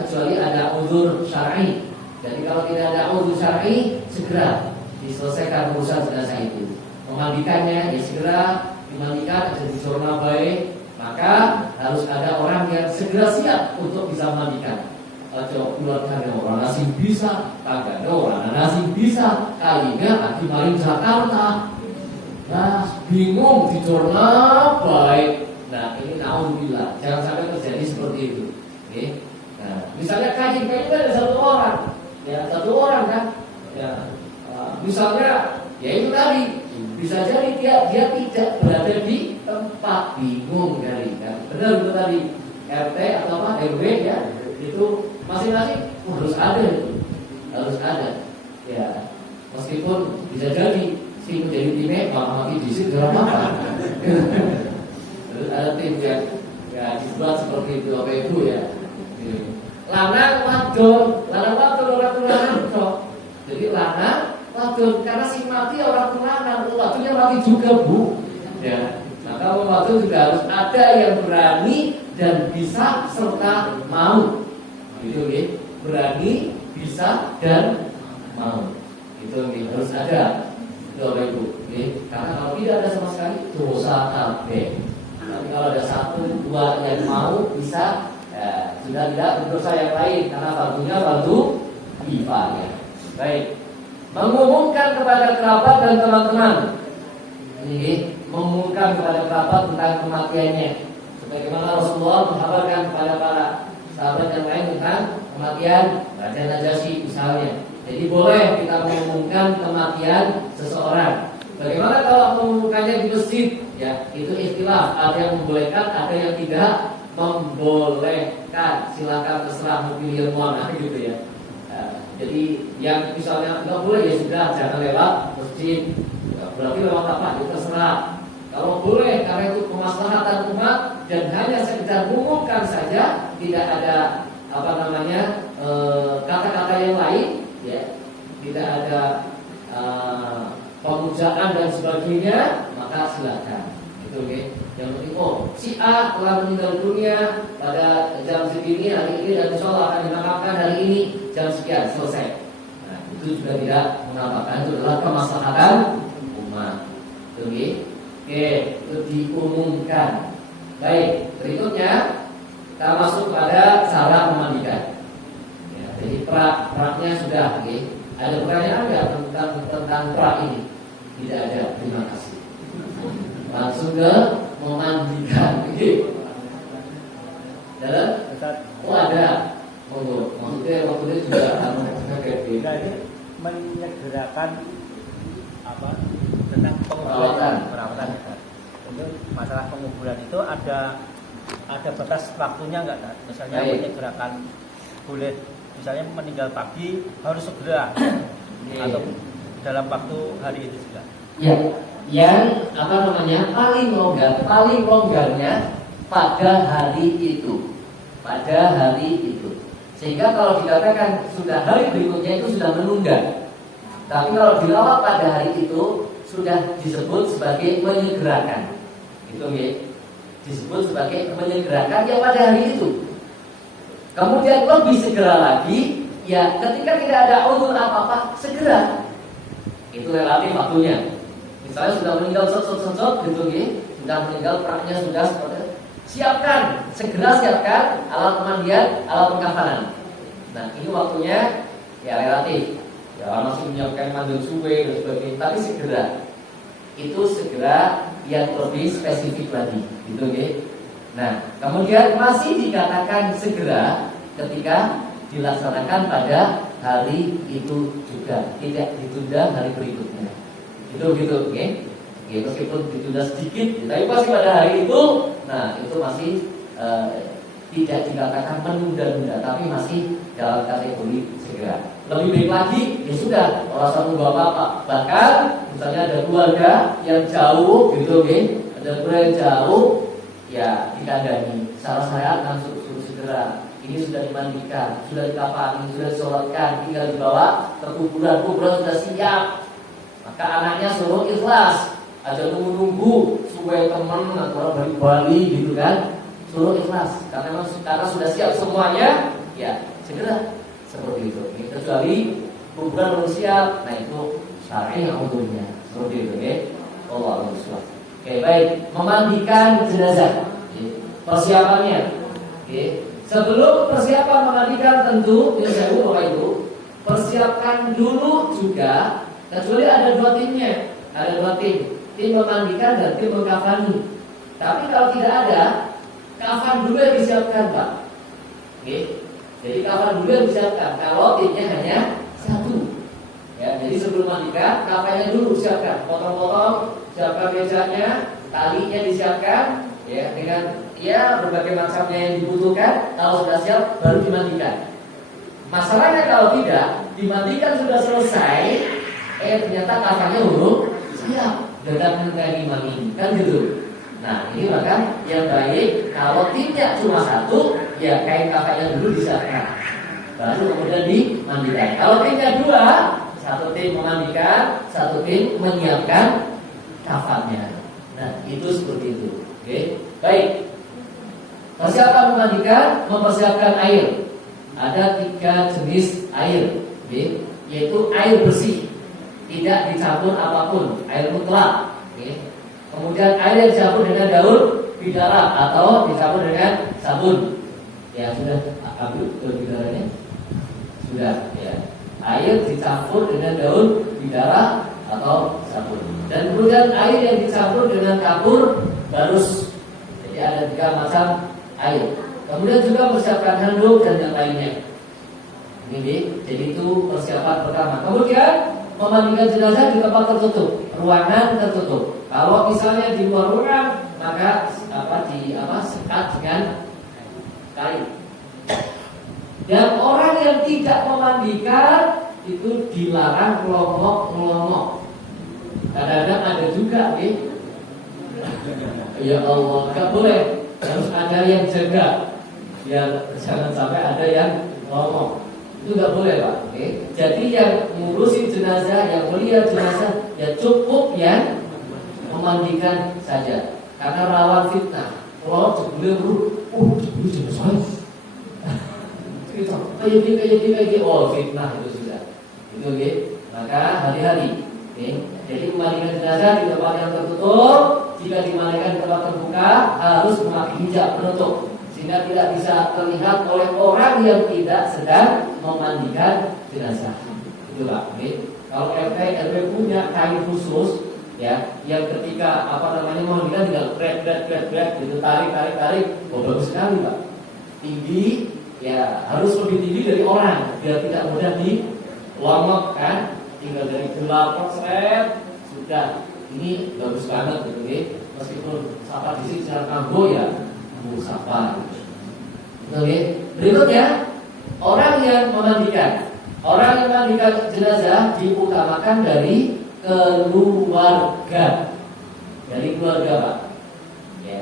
kecuali ada uzur syar'i. Jadi kalau tidak ada uzur syar'i, segera diselesaikan urusan jenazah itu. Memandikannya ya segera dimandikan, ada di zona baik, maka harus ada orang yang segera siap untuk bisa memandikan. Keluarga orang nasi bisa, tangganya orang nasi bisa, kalinya aki maring Jakarta. Nah, bingung di zona baik. Nah, ini naudzubillah, jangan sampai terjadi seperti itu. Oke. Nah, misalnya kain kan ada satu orang, ya satu orang kan, ya. Misalnya, ya itu tadi, bisa jadi dia tidak berada di tempat, bingung kali kan. Benar itu tadi RT atau apa RW ya, itu masing-masing harus ada itu, harus ada. Ya, meskipun bisa jadi si menjadi timnya malah mati di situ dalam apa? Terus ada tim yang ya dibuat seperti itu Bapak Ibu ya. Lanang wadon orang tunangan. Jadi lanang wadon karena si mati orang tunangan, wadonnya mati juga Bu. Ya, maka wadon juga harus ada yang berani dan bisa serta mau. Gitu ya, berani, bisa dan mau. Itu harus ada. Bapak Ibu, karena kalau tidak ada sama sekali dosa kabeh. Tapi kalau ada satu dua yang mau bisa, ya, sudah tidak berdosa yang lain karena fardunya fardu kifayah. Baik, mengumumkan kepada kerabat dan teman-teman. Ini mengumumkan kepada kerabat tentang kematiannya. Sebagaimana Rasulullah mengkabarkan kepada para sahabat yang lain tentang kematian Raja Najasyi misalnya. Jadi boleh kita mengumumkan kematian seseorang. Bagaimana kalau mengumumkannya di masjid? Ya, itu istilah. Ada yang membolehkan, ada yang tidak membolehkan. Silakan terserah pilih ilmuwan gitu ya. Jadi yang misalnya nggak boleh ya sudah, jangan lewat masjid. Berarti lewat apa? Itu terserah. Kalau boleh karena itu kemaslahatan umat dan hanya sekedar mengumumkan saja, tidak ada kata-kata yang lain. Ya, tidak ada pemujaan dan sebagainya, maka silakan. Itu okay. Yang penting si A telah meninggal dunia pada jam segini hari ini dan insyaallah akan dimakamkan hari ini jam sekian, selesai. Nah, itu juga tidak menampakkan itu adalah kemaslahatan umat. Itu okay. Oke, itu diumumkan. Baik, berikutnya kita masuk pada cara memandikan. Jadi peraknya sudah, okay. Ada pertanyaan nggak tentang perak ini? Tidak ada, terima kasih. Langsung ke memandikan, okay. Dalam? Oh ada, monggo. Maksudnya juga jadi menyegerakan apa tentang perawatan. Untuk masalah penguburan itu ada batas waktunya nggak? Misalnya menyegerakan boleh. Misalnya meninggal pagi harus segera atau dalam waktu hari itu juga. Ya, yang paling longgarnya pada hari itu, Sehingga kalau dikatakan sudah hari berikutnya itu sudah menunda. Tapi kalau dirawat pada hari itu sudah disebut sebagai menyegerakan. Itu ya, disebut sebagai menyegerakan ya pada hari itu. Kemudian lebih segera lagi, ya ketika tidak ada uzur apa-apa, segera. Itu relatif waktunya. Misalnya sudah meninggal sot gitu ya, sudah meninggal peraknya sudah seperti segera siapkan alat pemandian, alat pengkafanan. Nah ini waktunya ya relatif. Ya masih menyiapkan mandul suwe dan sebagainya, tapi segera. Itu segera yang lebih spesifik lagi, gitu ya. Nah kemudian masih dikatakan segera ketika dilaksanakan pada hari itu juga, tidak ditunda hari berikutnya. Itu gitu, oke? Ya, meskipun ditunda sedikit, tapi pasti pada hari itu, nah itu masih tidak dikatakan menunda-nunda, tapi masih dalam kategori segera. Lebih baik lagi, ya sudah, orang satu bapak-bapak. Bahkan misalnya ada keluarga yang jauh, gitu, oke? Ada keluarga yang jauh, ya dikandani. Salah saya langsung suruh segera. Ini sudah dimandikan, sudah dikafani, sudah disolatkan, tinggal dibawa ke kuburan, kuburan sudah siap. Maka anaknya suruh ikhlas, aja nunggu-nunggu supaya teman atau orang Bali gitu kan, suruh ikhlas karena sudah siap semuanya, ya segera seperti itu. Kecuali kuburan belum siap, nah itu syar'i yang umumnya seperti itu, ya. Allah Akbar. Oke, baik, memandikan jenazah, persiapannya, oke. Sebelum persiapan memandikan tentu, ya saya Bapak Ibu, persiapkan dulu juga. Kecuali ada dua timnya, ada dua tim memandikan dan tim mengkafani. Tapi kalau tidak ada, kafan dulu yang disiapkan, Pak. Oke, jadi kafan dulu yang disiapkan. Kalau timnya hanya satu, ya. Jadi sebelum mandikan, kafannya dulu siapkan, potong-potong, siapkan mejanya, talinya disiapkan, ya dengan ya berbagai macamnya yang dibutuhkan. Kalau sudah siap baru dimandikan. Masalahnya kalau tidak dimandikan sudah selesai, ternyata kafannya belum siap, datang mengenai mami, kan gitu. Nah ini maka yang baik kalau timnya cuma satu, ya kain kafannya dulu disiapkan, baru kemudian dimandikan. Kalau timnya dua, satu tim memandikan, satu tim menyiapkan kafannya. Nah itu seperti itu. Oke, baik. Persiapan memandikan, mempersiapkan air. Ada 3 jenis air, yaitu air bersih, tidak dicampur apapun, air mutlak. Kemudian air yang dicampur dengan daun bidara atau dicampur dengan sabun. Ya sudah, ambil daun bidaranya. Sudah, ya. Air dicampur dengan daun bidara atau sabun. Dan kemudian air yang dicampur dengan kapur barus. Jadi ada 3 macam air. Kemudian juga persiapkan handuk dan yang lainnya. Ini, jadi itu persiapan pertama. Kemudian memandikan jenazah di tempat tertutup, ruangan tertutup. Kalau misalnya di luar ruangan, maka sekat dengan kain. Dan orang yang tidak memandikan itu dilarang ngelongok. Kadang-kadang ada juga, ya Allah, gak boleh. Harus ada yang jaga, ya jangan sampai ada yang ngomong. Itu nggak boleh, Pak. Jadi yang ngurusin jenazah, yang melihat jenazah, ya cukup yang memandikan saja. Karena rawan fitnah. Kalau jebule jebule jenazah. Kayak gini, oh fitnah itu sudah. Itu maka hati-hati. Jadi memandikan jenazah di tempat yang tertutup. Jika dimandikan di tempat terbuka harus memakai hijab penutup sehingga tidak bisa terlihat oleh orang yang tidak sedang memandikan jenazah. Itu Pak. Kalau RT RW punya kain khusus, ya, yang ketika memandikan tinggal berat gitu, tarik, oh bagus sekali Pak. Tinggi, ya harus lebih tinggi dari orang biar tidak mudah dilongok kan. Tinggal dari gelap seret sudah. Ini bagus banget gitu, meskipun sapa di sini secara kambo ya, sapa. Berikutnya orang yang memandikan. Orang yang memandikan jenazah diutamakan dari keluarga, Pak. Ya.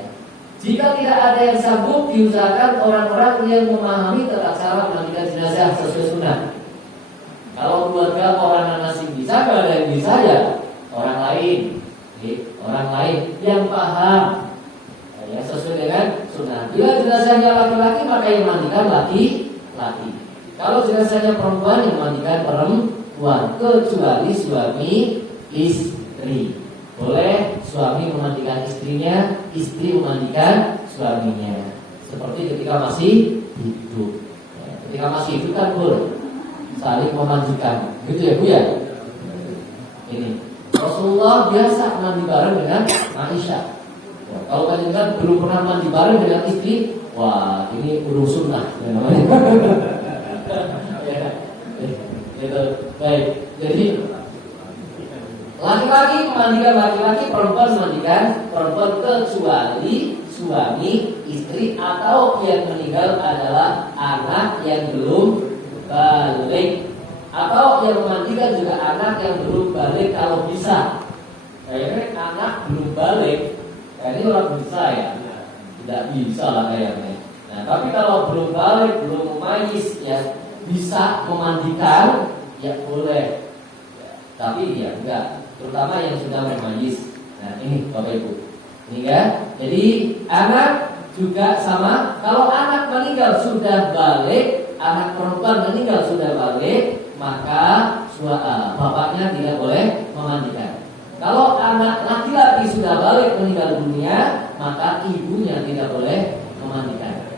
Jika tidak ada yang sanggup, diusahakan orang-orang yang memahami tentang cara memandikan jenazah sesuai sunnah. Kalau keluarga orang masih bisa, kalau ada yang bisa ya orang lain yang paham, ya, sesuai dengan sunnah. Bila jenazahnya laki-laki maka yang mandikan laki-laki. Kalau jenazahnya perempuan yang mandikan perempuan, kecuali suami istri. Boleh suami memandikan istrinya, istri memandikan suaminya. Seperti ketika masih hidup. Ya, Ketika masih hidup kan boleh saling memandikan, gitu ya Bu ya. Ini Rasulullah biasa mandi bareng dengan Aisyah. Ya, kalau kalian kan belum pernah mandi bareng dengan istri, wah ini udah sunnah ya namanya. Ya, gitu. Baik, jadi laki-laki memandikan laki-laki, perempuan memandikan perempuan, kecuali suami, istri, atau yang meninggal adalah anak yang belum balik, atau yang memandikan juga anak yang belum balik kalau bisa. Kayaknya anak belum balik, ini orang bisa ya, tidak bisa lah kayaknya. Nah, tapi kalau belum balik, belum memayis ya bisa memandikan, ya boleh. Ya, tapi ya enggak, terutama yang sudah memayis. Nah ini Bapak Ibu, ini ya. Jadi anak juga sama. Kalau anak meninggal sudah balik, anak perempuan meninggal sudah balik, maka bapaknya tidak boleh memandikan. Kalau anak laki-laki sudah balik meninggal dunia, maka ibunya tidak boleh memandikan.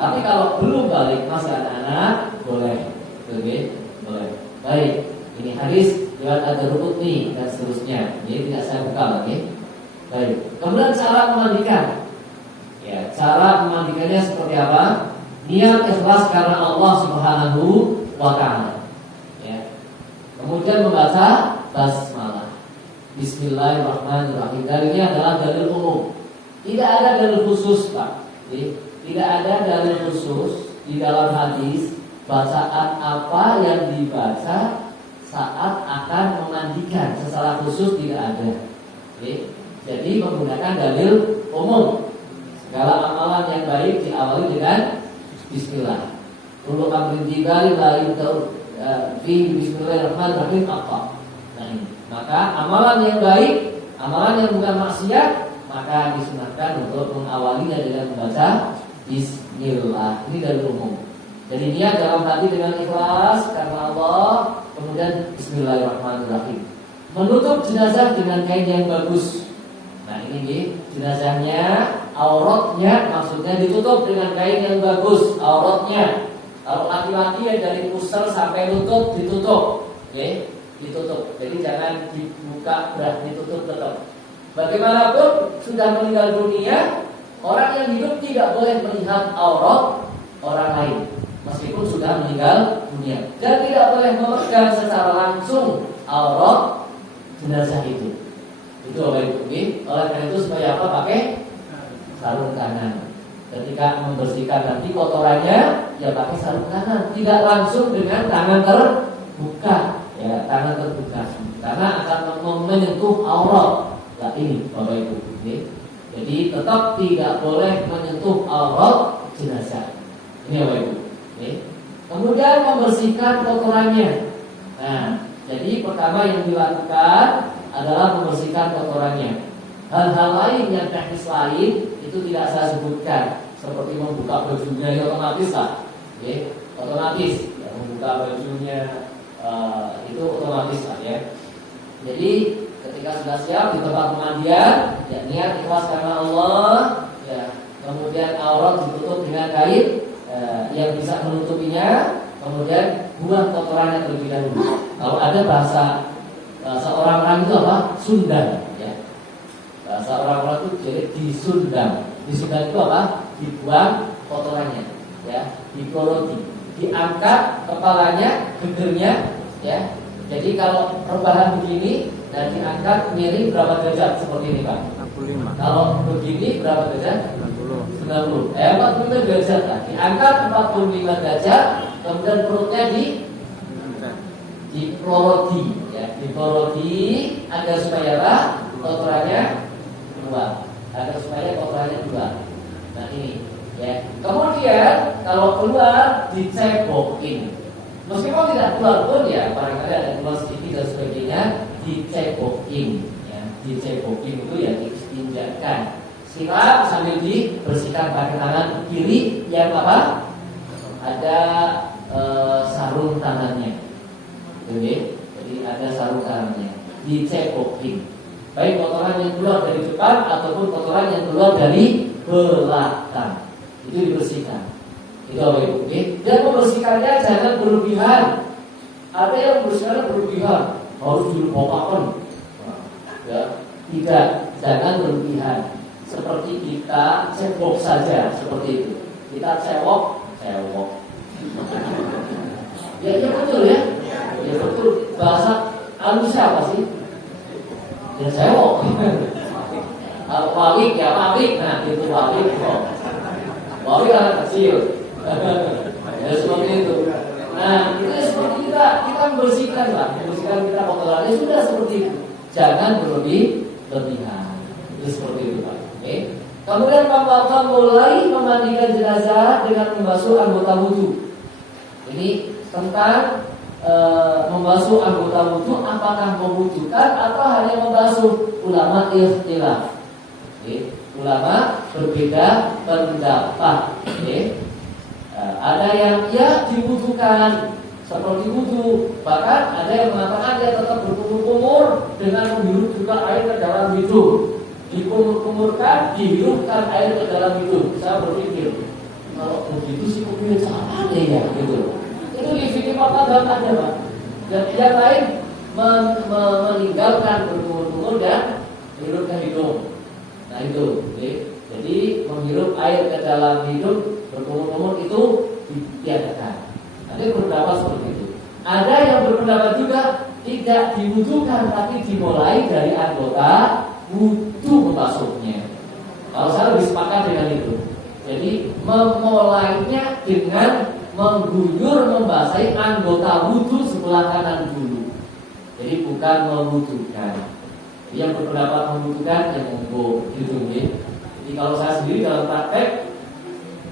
Tapi kalau belum balik masih anak-anak, boleh. Oke, boleh. Baik, ini hadis riwayat Ad-Darqutni dan seterusnya. Jadi tidak saya buka lagi. Baik. Kemudian cara memandikan. Ya, cara memandikannya seperti apa? Niat ikhlas karena Allah Subhanahu wa taala. Ya. Kemudian membaca basmalah. Bismillahirrahmanirrahim. Dalilnya adalah dalil umum. Tidak ada dalil khusus, Pak. Jadi, tidak ada dalil khusus di dalam hadis bacaan apa yang dibaca saat akan memandikan. Secara khusus tidak ada. Oke. Jadi menggunakan dalil umum. Segala amalan yang baik diawali dengan Bismillah. Kullu amrin tibarin la yutau fi Bismillahirrahmanirrahim apa? Nah ini. Maka amalan yang baik, amalan yang bukan maksiat, maka disunahkan untuk mengawalinya dengan membaca Bismillah. Ini dari umum. Jadi niat dalam hati dengan ikhlas karena Allah, kemudian Bismillahirrahmanirrahim. Menutup jenazah dengan kain yang bagus. Nah ini nih, jenazahnya, auratnya maksudnya ditutup dengan kain yang bagus, auratnya. Kalau laki-laki ya dari pusar sampai lutut ditutup, oke? Ditutup. Jadi jangan dibuka, berat ditutup tetap. Bagaimanapun sudah meninggal dunia, orang yang hidup tidak boleh melihat aurat orang lain meskipun sudah meninggal dunia, dan tidak boleh memegang secara langsung aurat jenazah itu. Itu oleh itu. Oleh karena itu supaya apa? Pakai sarung tangan. Ketika membersihkan nanti kotorannya, ya pakai sarung tangan, tidak langsung dengan tangan terbuka. Ya, tangan terbuka karena akan menyentuh aurat. Nah ini Bapak Ibu, jadi tetap tidak boleh menyentuh aurat jenazah. Ini Bapak Ibu. Kemudian membersihkan kotorannya. Nah, jadi pertama yang dilakukan adalah membersihkan kotorannya. Hal-hal lain yang teknis lain itu tidak saya sebutkan, seperti membuka bajunya, ya otomatis lah. Otomatis ya, membuka bajunya. Itu otomatis lah ya. Jadi ketika sudah siap di tempat pemandian, ya niat ikhlas karena Allah, ya kemudian aurat ditutup dengan kain yang bisa menutupinya, kemudian buang kotorannya terlebih dahulu. Kalau ada bahasa orang itu apa? Sundang, ya. Bahasa orang itu jadi disundang. Disundang itu apa? Dibuang kotorannya, ya, dikoroti. Diangkat kepalanya, gegernya, ya. Jadi kalau rebahan begini dan diangkat miring berapa derajat seperti ini Pak? 65. Kalau begini berapa derajat? 90. 45 derajat lah. Diangkat 45 derajat, kemudian perutnya diploroti, ya, diploroti agar supaya kotorannya keluar, agar supaya kotorannya keluar. Nah ini. Ya. Kemudian kalau keluar dicebokin, meskipun tidak keluar pun ya barangkali ada keluar sedikit dan sebagainya, dicebokin, ya. Dicebokin itu ya diinjakkan, siram sambil dibersihkan pakai tangan kiri yang apa? Ada sarung tangannya, oke? Jadi ada sarung tangannya, dicebokin. Baik kotoran yang keluar dari depan ataupun kotoran yang keluar dari belakang. Itu dibersihkan. Itu apa itu? Dan membersihkannya jangan berlebihan. Ada yang membersihkannya berlebihan, harus dilupakan. Ya, tidak, jangan berlebihan. Seperti kita cebok saja, seperti itu. Kita cewok. Ya, iya betul ya. Ya betul. Bahasa halusnya apa sih? Ya cewok. Walik ya walik. Nah itu walik. Walik anak kecil. Ya seperti itu. Nah itu seperti kita membersihkan lah, membersihkan kita kotorannya sudah seperti itu. Jangan berlebihan. Itu seperti itu Pak. Oke. Kemudian Bapak mulai memandikan jenazah dengan membasuh anggota wudhu. Ini tentang membasuh anggota wudhu, apakah membutuhkan atau hanya membasuh. Ulama ikhtilaf. Ulama berbeda pendapat. Ada yang ya dibutuhkan seperti wudhu, bahkan ada yang mengatakan dia tetap berkumur-kumur dengan menghirup juga air ke dalam hidung. Dikumur-kumurkan, dihirupkan air ke dalam hidung. Saya berpikir kalau begitu sih punya caranya ya gitu. Itu di fikih mata ada Pak. Dan yang lain meninggalkan berkumur-kumur dan menghirupkan hidung. Nah itu, jadi menghirup air ke dalam hidung berkumur-kumur itu ditiadakan. Ada yang berpendapat seperti itu. Ada yang berpendapat juga tidak dibutuhkan, tapi dimulai dari anggota wudhu membasuhnya. Kalau saya lebih sepakat dengan itu. Jadi memulainya dengan mengguyur membasahi anggota wudhu sebelah kanan dulu. Jadi bukan membutuhkan. Yang berpendapat membutuhkan yang monggo gitu ya. Jadi kalau saya sendiri dalam praktek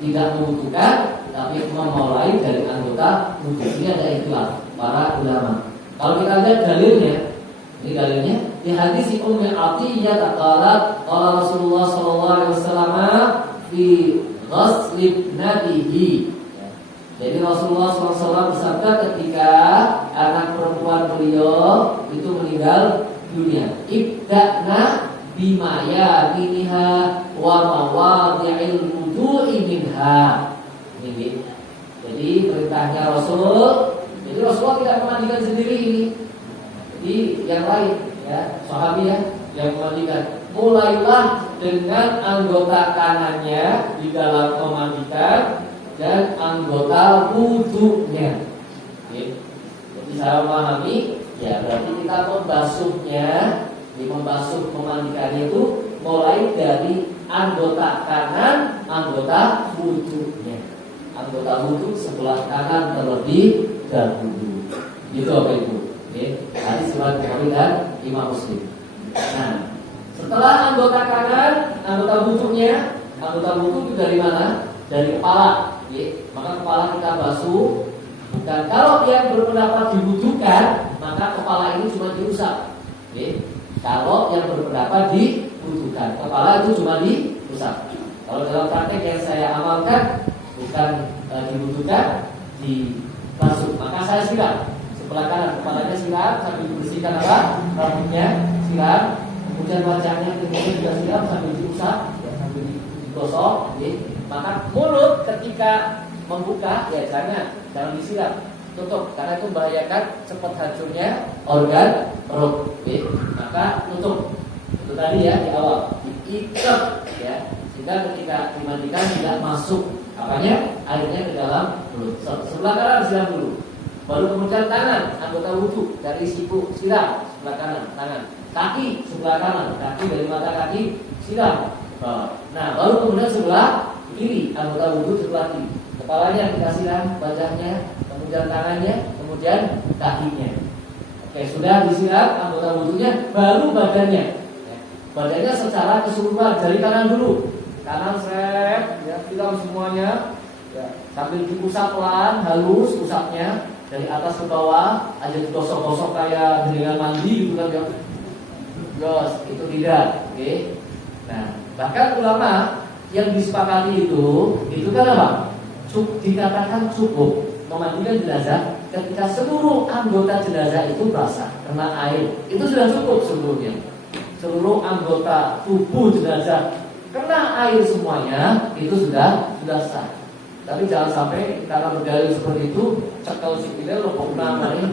tidak membutuhkan, tapi memulai dari anggota wudhu. Ini ada ikhtilaf para ulama. Kalau kita lihat dalilnya, ini dalilnya di hadis Ummu Athiyyah qalat qala Rasulullah sallallahu alaihi wasallam fi ghasli ibnatihi. Jadi Rasulullah SAW bersabda ketika anak perempuan beliau itu meninggal dunia, ibda'na bimaya minha wa mawadhi'il wudu'i minha. Ini. Jadi perintahnya Rasul. Jadi Rasulullah tidak memandikan sendiri ini. Jadi yang lain ya, sahabi ya, yang memandikan. Mulailah dengan anggota kanannya di dalam memandikan dan anggota wudhunya. Jadi saya memahami, ya berarti kita membasuhnya, membasuh memandikannya itu mulai dari anggota kanan, anggota wudhunya. Anggota wudhu sebelah kanan terlebih dahulu. Itu apa itu? Hadis riwayat Bukhari dan Imam Muslim. Nah, setelah anggota kanan, anggota wudhunya, anggota wudhu itu dari mana? Dari kepala. Maka kepala kita basuh. Bukan kalau yang berpendapat dibutuhkan, maka kepala ini cuma diusap. Kalau yang berpendapat dibutuhkan, kepala itu cuma diusap. Kalau dalam praktek yang saya amalkan, bukan dibutuhkan, dibasuh. Maka saya siram sebelah kanan, kepalanya siram sambil dibersihkan apa? Rambutnya siram, kemudian wajahnya kemudian juga siram sambil diusap, ya, sambil digosok. Maka mulut ketika membuka ya jangan disiram, tutup karena itu membahayakan cepat hancurnya organ perut. Maka tutup. Itu tadi ya di awal diikat ya, sehingga ketika dimandikan tidak masuk apanya airnya ke dalam mulut. Sebelah kanan siram dulu, baru kemudian tangan anggota wudhu dari siku siram sebelah kanan tangan, kaki sebelah kanan, kaki dari mata kaki siram. Nah baru kemudian sebelah kiri anggota wudhu sebelah kiri, kepalanya kita siram, wajahnya, kemudian tangannya, kemudian kakinya. Oke, sudah disiram anggota wudhunya, baru badannya. Badannya secara keseluruhan dari kanan dulu, kanan seret, ya siram semuanya, ya, sambil diusap pelan, halus usapnya dari atas ke bawah, aja digosok-gosok kayak dengan mandi gitu kan ya. Jos, itu tidak. Oke. Nah, bahkan ulama yang disepakati itu kan apa? Dikatakan cukup memandikan jenazah ketika seluruh anggota jenazah itu basah kena air. Itu sudah cukup seluruhnya. Seluruh anggota tubuh jenazah kena air semuanya itu sudah sah. Tapi jangan sampai karena berdalil seperti itu cekel sikile lobok namanya